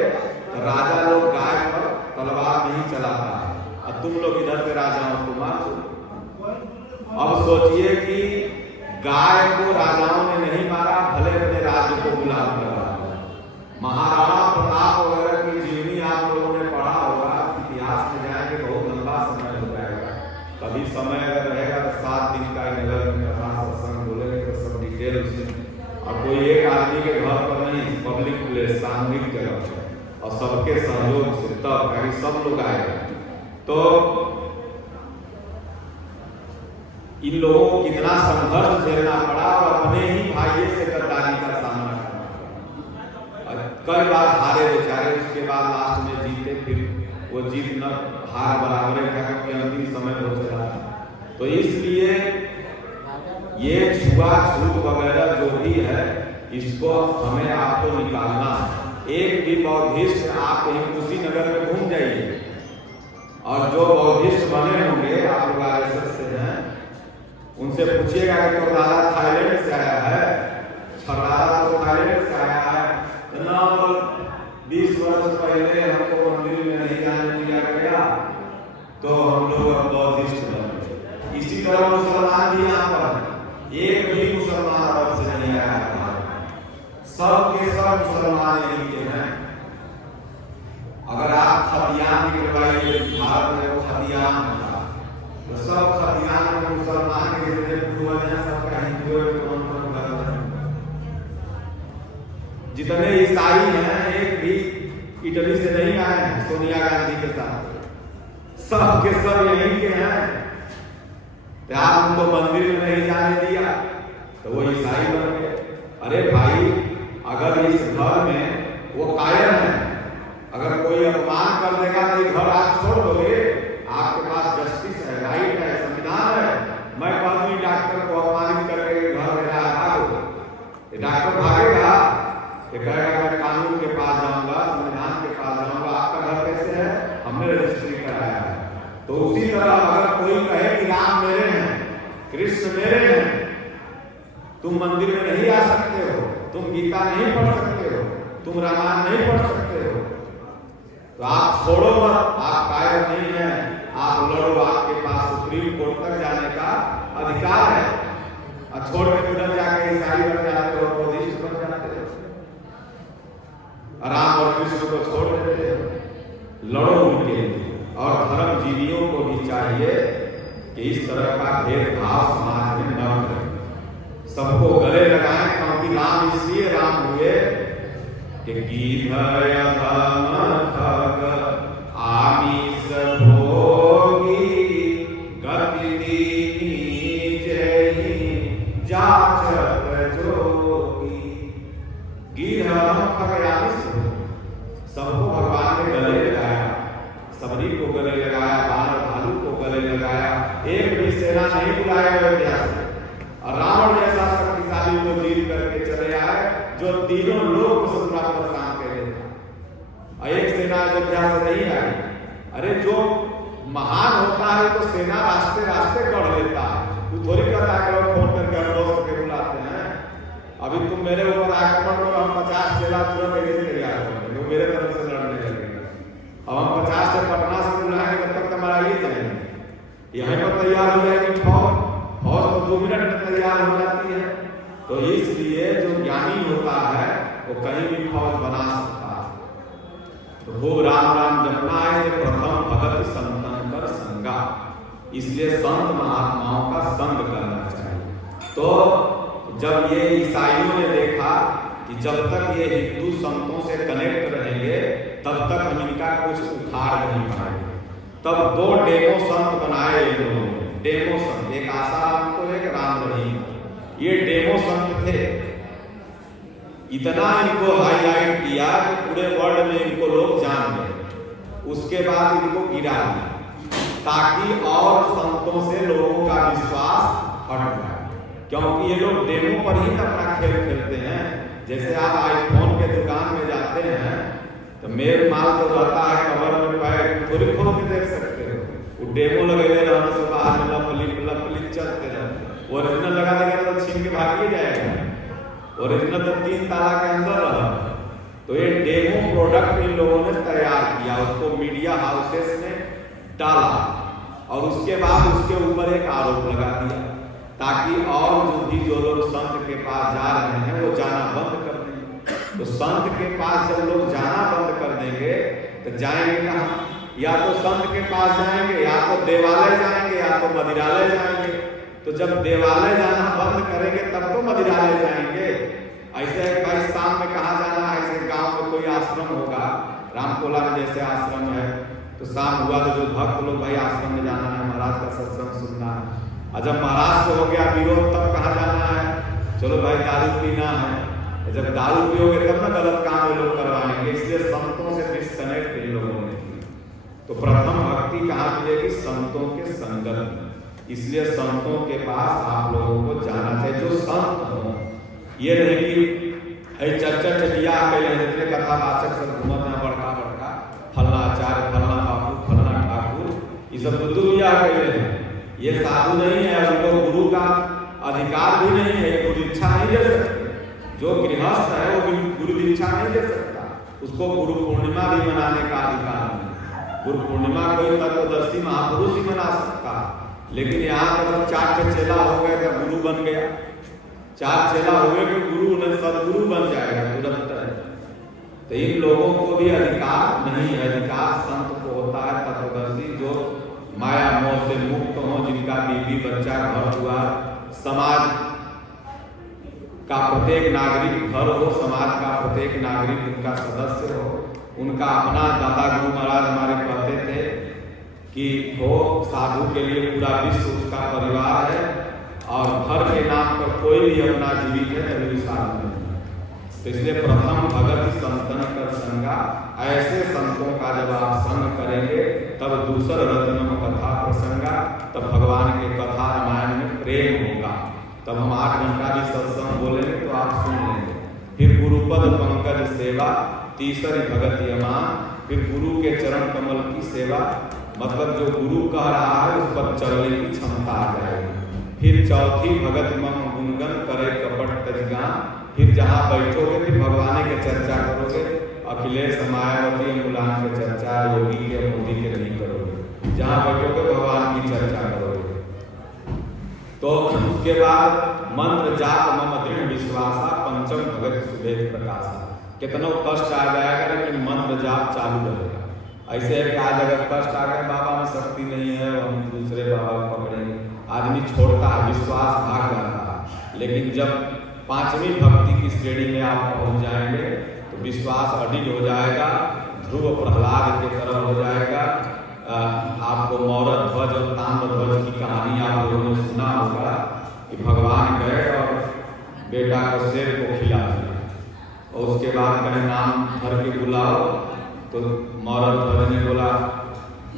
तो राजा लोग गाय पर तलवार नहीं चलाता है और तुम लोग इधर से राजाओं को मार दो। अब सोचिए कि गाय को राजाओं ने नहीं मारा, भले भले राज्य को गुलाम करा। महाराणा प्रताप वगैरह की जीवनी आप लोगों ने पढ़ा होगा, इतिहास में जाएंगे बहुत लंबा समय हो जाएगा। कभी समय अगर रहेगा तो 7 दिन का नगर में कथा सत्संग बोलेंगे तो सब डिटेल उसमें। अब कोई एक आदमी के घर पर नहीं, पब्लिक प्लेस, सामूहिक जगह और सबके सहयोग से तब कहीं सब लोग आएगा। तो इन लोगों को कितना संघर्ष झेलना पड़ा और अपने ही भाइयों से गद्दारी का सामना करना। कई बार हारे बेचारे, उसके बाद लास्ट में जीते, फिर वो जीत न हार बराबर है क्योंकि अंतिम समय हो चला। तो इसलिए ये छुआछूत वगैरह जो भी है इसको हमें आपको निकालना है। एक भी बौद्धिस्ट आप कहीं कुशीनगर में घूम जाइए और जो बौद्धिस्ट बने होंगे, आप लोग आरएसएस से हैं, उनसे पूछिएगा कि तो दादा थाईलैंड से आया है, छरादा तो थाईलैंड से आया है ना, 20 वर्ष पहले हमको मंदिर में नहीं जाने दिया गया तो हम लोग बौद्धिस्ट बने। इसी तरह मुसलमान भी यहाँ पर एक भी मुसलमान अरब से नहीं आया, सब के सब मुसलमान यही के हैं। अगर आप खतियान निकलवाइए, भारत में वो खतियान था तो सब खतियान में मुसलमान के जितने पूर्वज हैं सबका हिंदुओं में जितने ईसाई हैं एक भी इटली से नहीं आए हैं सोनिया गांधी के साथ, सब के सब यहीं के हैं। आप उनको मंदिर में नहीं जाने दिया तो वो ईसाई बन गए। अरे भाई अगर इस घर में वो कायम है, अगर कोई अपमान कर देगा तो ये घर आप छोड़ दोगे? आपके पास जस्टिस है, राइट है, संविधान है। मैं कह दूं डॉक्टर को अपमानित करके घर में भागो, ये डॉक्टर भागेगा? ये कहेगा मैं कानून के पास जाऊंगा, संविधान के पास जाऊंगा। आपका घर कैसे है? हमने रजिस्ट्री कराया है। तो उसी तरह अगर कोई कहे कि राम मेरे हैं, कृष्ण मेरे हैं, तुम मंदिर में नहीं आ सकते हो, तुम गीता नहीं पढ़ सकते हो, तुम रामायण नहीं पढ़ सकते हो, तो आप छोड़ो मत, आप कायर नहीं है, आप लड़ो। आपके पास सुप्रीम कोर्ट तक जाने का अधिकार है। और छोड़ के तुरंत जाके ईसाई बन जाते हो, बौद्धिस्ट बन जाते हो। को छोड़ देते हो, लड़ो उनके लिए। और धर्मजीवियों को भी चाहिए कि इस तरह का भेदभाव समाज में न करें, सबको गले लगाएं, क्योंकराम इसलिए राम हुए कि गीधय धम खग आमिष भोगी गति दीनी जय जाचक जोगी। गीधय धम खग आमिष सबको भगवान ने गले लगाया, सबरी को गले लगाया, बानर भालू को गले लगाया, एक भी सेना नहीं बुलाया अयोध्या से। और रावण जैसा शक्तिशाली को जीत करके चले आए जो तीनों लोग को ससुरा परेशान कर देता। एक सेना अयोध्या से नहीं आई। अरे जो महान होता है तो सेना रास्ते रास्ते गढ़ लेता है। तू थोड़ी कहता है कि फोन करके हम दोस्त के बुलाते हैं, अभी तुम मेरे ऊपर आक्रमण करो, हम 50 चेला तुरंत तैयार करेंगे, वो मेरे तरफ से लड़ने लगेंगे। अब हम 50 से पटना से बुलाएंगे, तब तक हमारा ये जाएंगे, यहीं पर तैयार हो जाएगी फौज, और तो 2 मिनट में तैयार हो जाती है। तो इसलिए जो ज्ञानी होता है वो कहीं भी फौज बना सकता है। तो खूब राम राम जपना है, प्रथम भगत संतन कर संगा, इसलिए संत महात्माओं का संग करना चाहिए। तो जब ये ईसाइयों ने देखा कि जब तक ये हिंदू संतों से कनेक्ट रहेंगे तब तक हम इनका कुछ उखाड़ नहीं पाएंगे, तब 2 डेमो संत बनाए इन लोगों ने। डेमो संत, एक आसाराम को, एक राम रहीम। ये डेमो संत थे। इतना इनको हाईलाइट किया कि पूरे वर्ल्ड में इनको लोग जान गए। उसके बाद इनको गिरा दिया ताकि और संतों से लोगों का विश्वास हट जाए, क्योंकि ये लोग डेमो पर ही अपना खेल खेलते हैं। जैसे आप आईफोन के दुकान में जाते हैं तो मेल माल तो रहता है कवर में, पैक थोड़ी खोल के देख सकते हो, वो डेमो लगे रहने से बाहर में लपलिप चलते रहते। ओरिजिनल लगा देगा तो छीन के भाग ही जाएगा, ओरिजिनल तो 3 ताला के अंदर रहा। तो ये डेमो प्रोडक्ट इन लोगों ने तैयार किया, उसको मीडिया हाउसेस ने डाला और उसके बाद उसके ऊपर एक आरोप लगा दिया ताकि और जो लोग संत के पास जा रहे हैं वो जाना बंद कर देंगे। तो संत के पास जब लोग जाना बंद कर देंगे तो जाएंगे कहाँ? या तो संत के पास जाएंगे, या तो देवालय जाएंगे, या तो मदिरालय जाएंगे। तो जब देवालय जाना बंद करेंगे तब तो मदिरालय जाएंगे। ऐसे भाई शाम में कहाँ जाना है, ऐसे गांव में कोई आश्रम होगा, रामकोला में जैसे आश्रम है, तो शाम हुआ तो जो भक्त लोग भाई आश्रम में जाना है, महाराज का सत्संग सुनना है। और जब महाराज से हो गया विरोध तब कहाँ जाना है, चलो भाई दारू पीना है। जब दारू पियोगे तब ना गलत काम ये लोग करवाएंगे। इसलिए संतों से डिस्कनेक्ट इन लोगों ने। तो प्रथम भक्ति कहाँ मिलेगी? संतों के संगत में। इसलिए संतों के पास आप लोगों को जाना चाहिए जो संत हो। ये नहीं कि चर्चा चटिया पहले जितने कथावाचक सब घूमत है बड़का बड़का, फलना आचार्य, फलना बापू, फलना ठाकुर, ये सब बुद्धू बिया पहले हैं। ये साधु नहीं है, उनको गुरु का अधिकार भी नहीं है, गुरु दीक्षा नहीं दे सकते। जो गृहस्थ है वो गुरु दीक्षा नहीं दे सकता, उसको गुरु पूर्णिमा भी मनाने का अधिकार नहीं। गुरु पूर्णिमा कोई तत्वदर्शी महापुरुष ही मना सकता, लेकिन यहाँ पर तो 4 चेला हो गए तो गुरु बन गया। 4 चेला हुए कि गुरु ने सदगुरु बन जाएगा तुरंत। तो इन लोगों को भी अधिकार नहीं है। अधिकार संत को होता है तत्वदर्शी, जो माया मोह से मुक्त हो, जिनका बीवी बच्चा घर हुआ, समाज का प्रत्येक नागरिक घर हो, समाज का प्रत्येक नागरिक उनका सदस्य हो। उनका अपना दादा गुरु महाराज हमारे कहते थे कि वो साधु के लिए पूरा विश्व उसका परिवार है, और घर के नाम पर कोई भी अपना जीवित है तभी साधु नहीं। तो इसलिए प्रथम भगत संतन कर संगा, ऐसे संतों का जब आप संग करेंगे तब दूसर रत्नम कथा प्रसंगा, तब भगवान के कथा रामायण में प्रेम होगा। तब हम 8 घंटा भी सत्संग बोलेंगे तो आप सुन लेंगे। फिर गुरुपद पंकज सेवा, तीसरी भगत यमान, फिर गुरु के चरण कमल की सेवा, मतलब जो गुरु कह रहा है उस पर चलने की क्षमता आ जाएगी। फिर चौथी भगत मम गुणगन करे कपट तजगान, फिर जहाँ बैठोगे फिर भगवान के चर्चा करोगे। अखिलेश मायावती अंबुलान की चर्चा, योगी के मोदी के नहीं करोगे, जहाँ बैठोगे भगवान की चर्चा करोगे। तो उसके बाद मंत्र जाप मम दृढ़ विश्वासा, पंचम भगत सुभेद प्रकाशा, कितनों कष्ट आ जाएगा लेकिन मंत्र जाप चालू रहेगा। ऐसे है कि आज अगर कष्ट आ गया, बाबा में शक्ति नहीं है, हम दूसरे बाबा को पकड़ेंगे, आदमी छोड़ता है, विश्वास भाग जाता है। लेकिन जब 5वीं भक्ति की श्रेणी में आप पहुंच जाएंगे तो विश्वास अडिग हो जाएगा, ध्रुव प्रहलाद के तरह हो जाएगा। आपको मौरत ध्वज और ताम्र ध्वज की कहानी आप लोगों ने सुना होगा कि भगवान गए और बेटा को शेर को खिला दिया और उसके बाद कहीं नाम भर के बुलाओ तो मौरत ध्वज ने बोला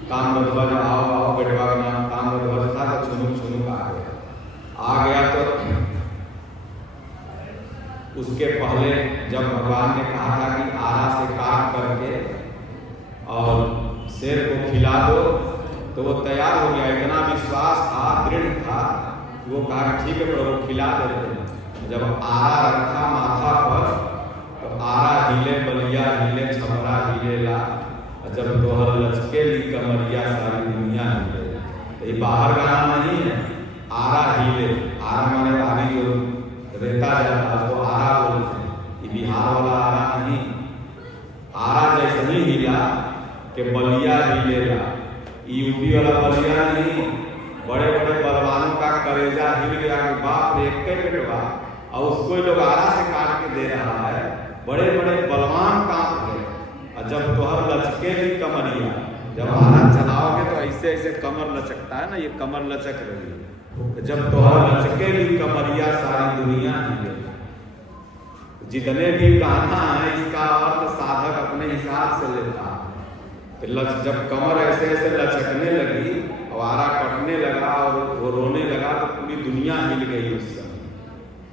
ताम्र ध्वज आओ आओ, बेटवा का नाम ताम्र ध्वज था तो छुनुक छुनुक आ गया। तो उसके पहले जब भगवान ने कहा था कि आरा से काट करके और शेर को खिला दो तो वो तैयार हो गया। इतना विश्वास था, दृढ़ था, वो कहा ठीक है प्रभु खिला देते हैं। जब आरा रखा माथा पर तो आरा हिले, बलिया हिले, छपरा हिले ला, जब दोहर लचके ली कमरिया सारी दुनिया हिले। तो ये बाहर गाना नहीं है, आरा हिले। आरा माने आगे जो रहता जाता उसको आरा बोलते हैं, ये बिहार वाला आरा नहीं। आरा जैसे ही हिला कि बलिया हिलेगा, यूपी वाला बलिया नहीं। बड़े बड़े बलवानों का कलेजा हिल गया कि बाप रे एक पेटवा, और उसको लोग आरा से काट के दे रहा है। बड़े बड़े बलवान कांप गए। और जब तोहर लचके भी कमरिया, जब आरा चलाओगे तो ऐसे ऐसे कमर लचकता है ना, ये कमर लचक रही है। जब तोहर लचके भी कमरिया सारी दुनिया हिले। जितने भी गाना है इसका अर्थ साधक अपने हिसाब से लेता है। जब कमर ऐसे ऐसे लचकने लगी और आरा कटने लगा और वो रोने लगा तो पूरी दुनिया हिल गई उस समय।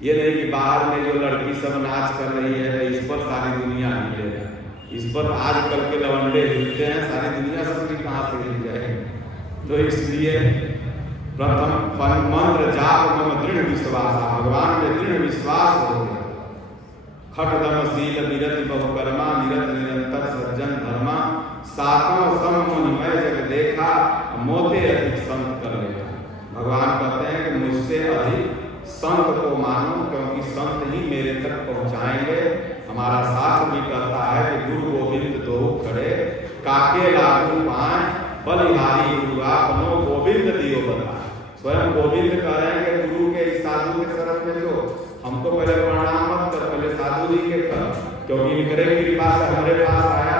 ये नहीं कि बाहर में जो लड़की सब नाच कर रही है तो इस पर सारी दुनिया हिलेगा, इस पर आजकल के लवंडे हिलते हैं, सारी दुनिया सबकी कहाँ से हिल जाए। तो इसलिए प्रथम मंत्र जाप मम दृढ़ विश्वास, भगवान में दृढ़ विश्वास हो गया। खटदमशील निरति बहुकर्मा, निरत निरंतर सज्जन धर्मा, सातों सममय जग देखा, मोते अधिक संत कर लेगा। भगवान कहते हैं कि मुझसे अधिक संत को मानो, क्योंकि संत ही मेरे तक पहुंचाएंगे। हमारा शास्त्र भी कहता है कि गुरु गोविंद दो खड़े, काके लागू पाए, बलिहारी गुरु आपनो गोविंद दियो बता। स्वयं गोविंद कह रहे हैं कि गुरु के इस साधु के शरण में जो हमको पहले प्रणाम मत कर, पहले साधु जी के कर, क्योंकि इनके कृपा से हमारे पास आया।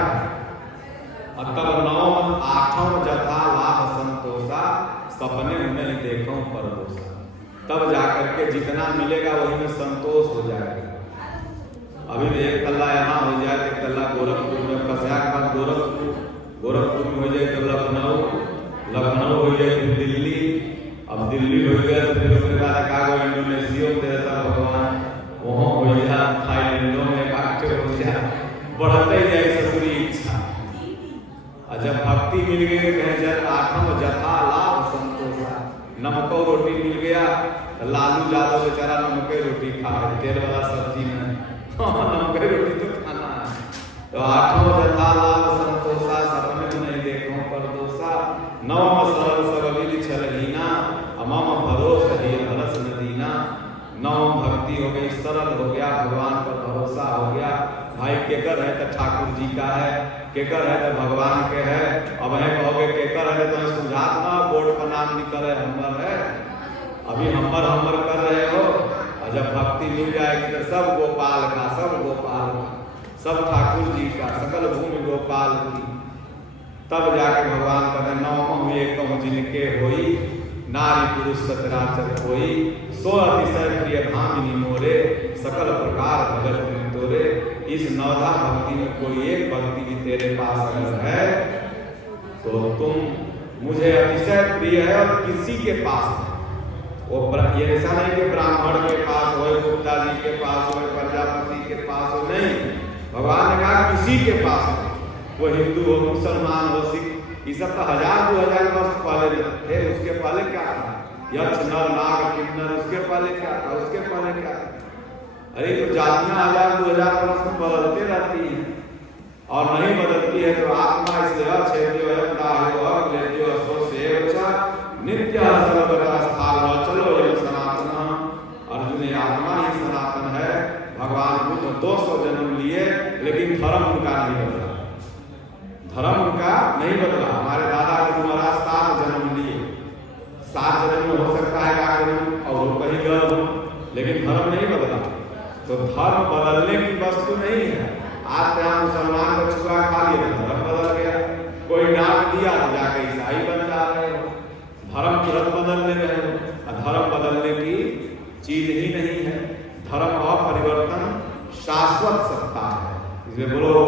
तब 9 8 जथा लाभ संतोषा, सपने नहीं देखो परदोषा। तब जाकर के जितना मिलेगा वही में संतोष हो जाएगा। अभी एक तल्ला यहाँ हो जाए, एक तल्ला गोरखपुर में, फंसा के बाद गोरखपुर में हो जाए तो लखनऊ हो जाए फिर दिल्ली, अब दिल्ली हो गया तो फिर उसके बाद कागो इंडोनेशिया में देता भगवान, वहाँ हो जाए थाईलैंडों में काटे हो जाए, बढ़ते जाए ससुरी इच्छा। जब भक्ति मिल गई कहे जब 8 जथा लाभ संतोषा, नमको रोटी मिल गया, लालू यादव बेचारा नमके रोटी खा रहे, तेल वाला सब्जी में नमके रोटी तो खाना है। तो 8 जथा लाभ संतोषा, सपने नहीं देखो परदोषा, 9 सरल सरलिल छलहीना, मम भरोस ही भरस नदीना। 9 भक्ति हो गई, सरल हो गया, भगवान पर भरोसा हो गया। भाई केकर है तो ठाकुर जी का है, केकर है तो भगवान के है। अब है कहोगे केकर है तो सुझात ना बोर्ड पर नाम निकल है हमर है, अभी हमर कर रहे हो। और जब भक्ति मिल जाएगी तो सब गोपाल का, सब गोपाल का, सब ठाकुर जी का, सकल भूमि गोपाल की। तब जाके भगवान कहते 9 एक कहूँ जिनके होई, नारी पुरुष सचराचर होई, सो अतिशय प्रिय भामिनी मोरे, सकल प्रकार भगत तोरे। इस 9धा भक्ति में कोई एक भक्ति भी तेरे पास अगर है तो तुम मुझे अतिशय प्रिय है और किसी के पास है। वो ये ऐसा नहीं कि ब्राह्मण के पास हो, गुप्ता जी के पास हो, प्रजापति के पास हो, नहीं। भगवान ने कहा किसी के पास हो, वो हिंदू हो, मुसलमान हो, सिख, ये सब तो 1000-2000 वर्ष पहले थे। उसके पहले क्या था? यक्ष नर नाग किन्नर, उसके पहले क्या था? उसके पहले क्या था? अरे तो जातियां 1000-2000 वर्ष में बदलते रहती हैं, और नहीं बदलती है तो आत्मा इसलिए छेद्यो है प्रायो लेद्यो सोसेवच नित्य सर्वदा स्थान चलो ये सनातन। अर्जुन आत्मा ही सनातन है। भगवान बुद्ध 200 जन्म लिए धर्म उनका नहीं बदला। हमारे दादा गुरु महाराज 7 जन्म लिए, 7 जन्म में हो सकता है का जन्म और वो कहीं गए हो, लेकिन धर्म नहीं बदला। तो धर्म बदलने की वस्तु नहीं है। आज यहाँ मुसलमान का छुआ खा लिया, धर्म बदल गया। कोई डांट दिया तो जाके ईसाई बन जा रहे हो। धर्म तुरंत बदलने रहे हो, धर्म बदलने की चीज ही नहीं है। धर्म और परिवर्तन शाश्वत सत्ता है। इसमें बोलो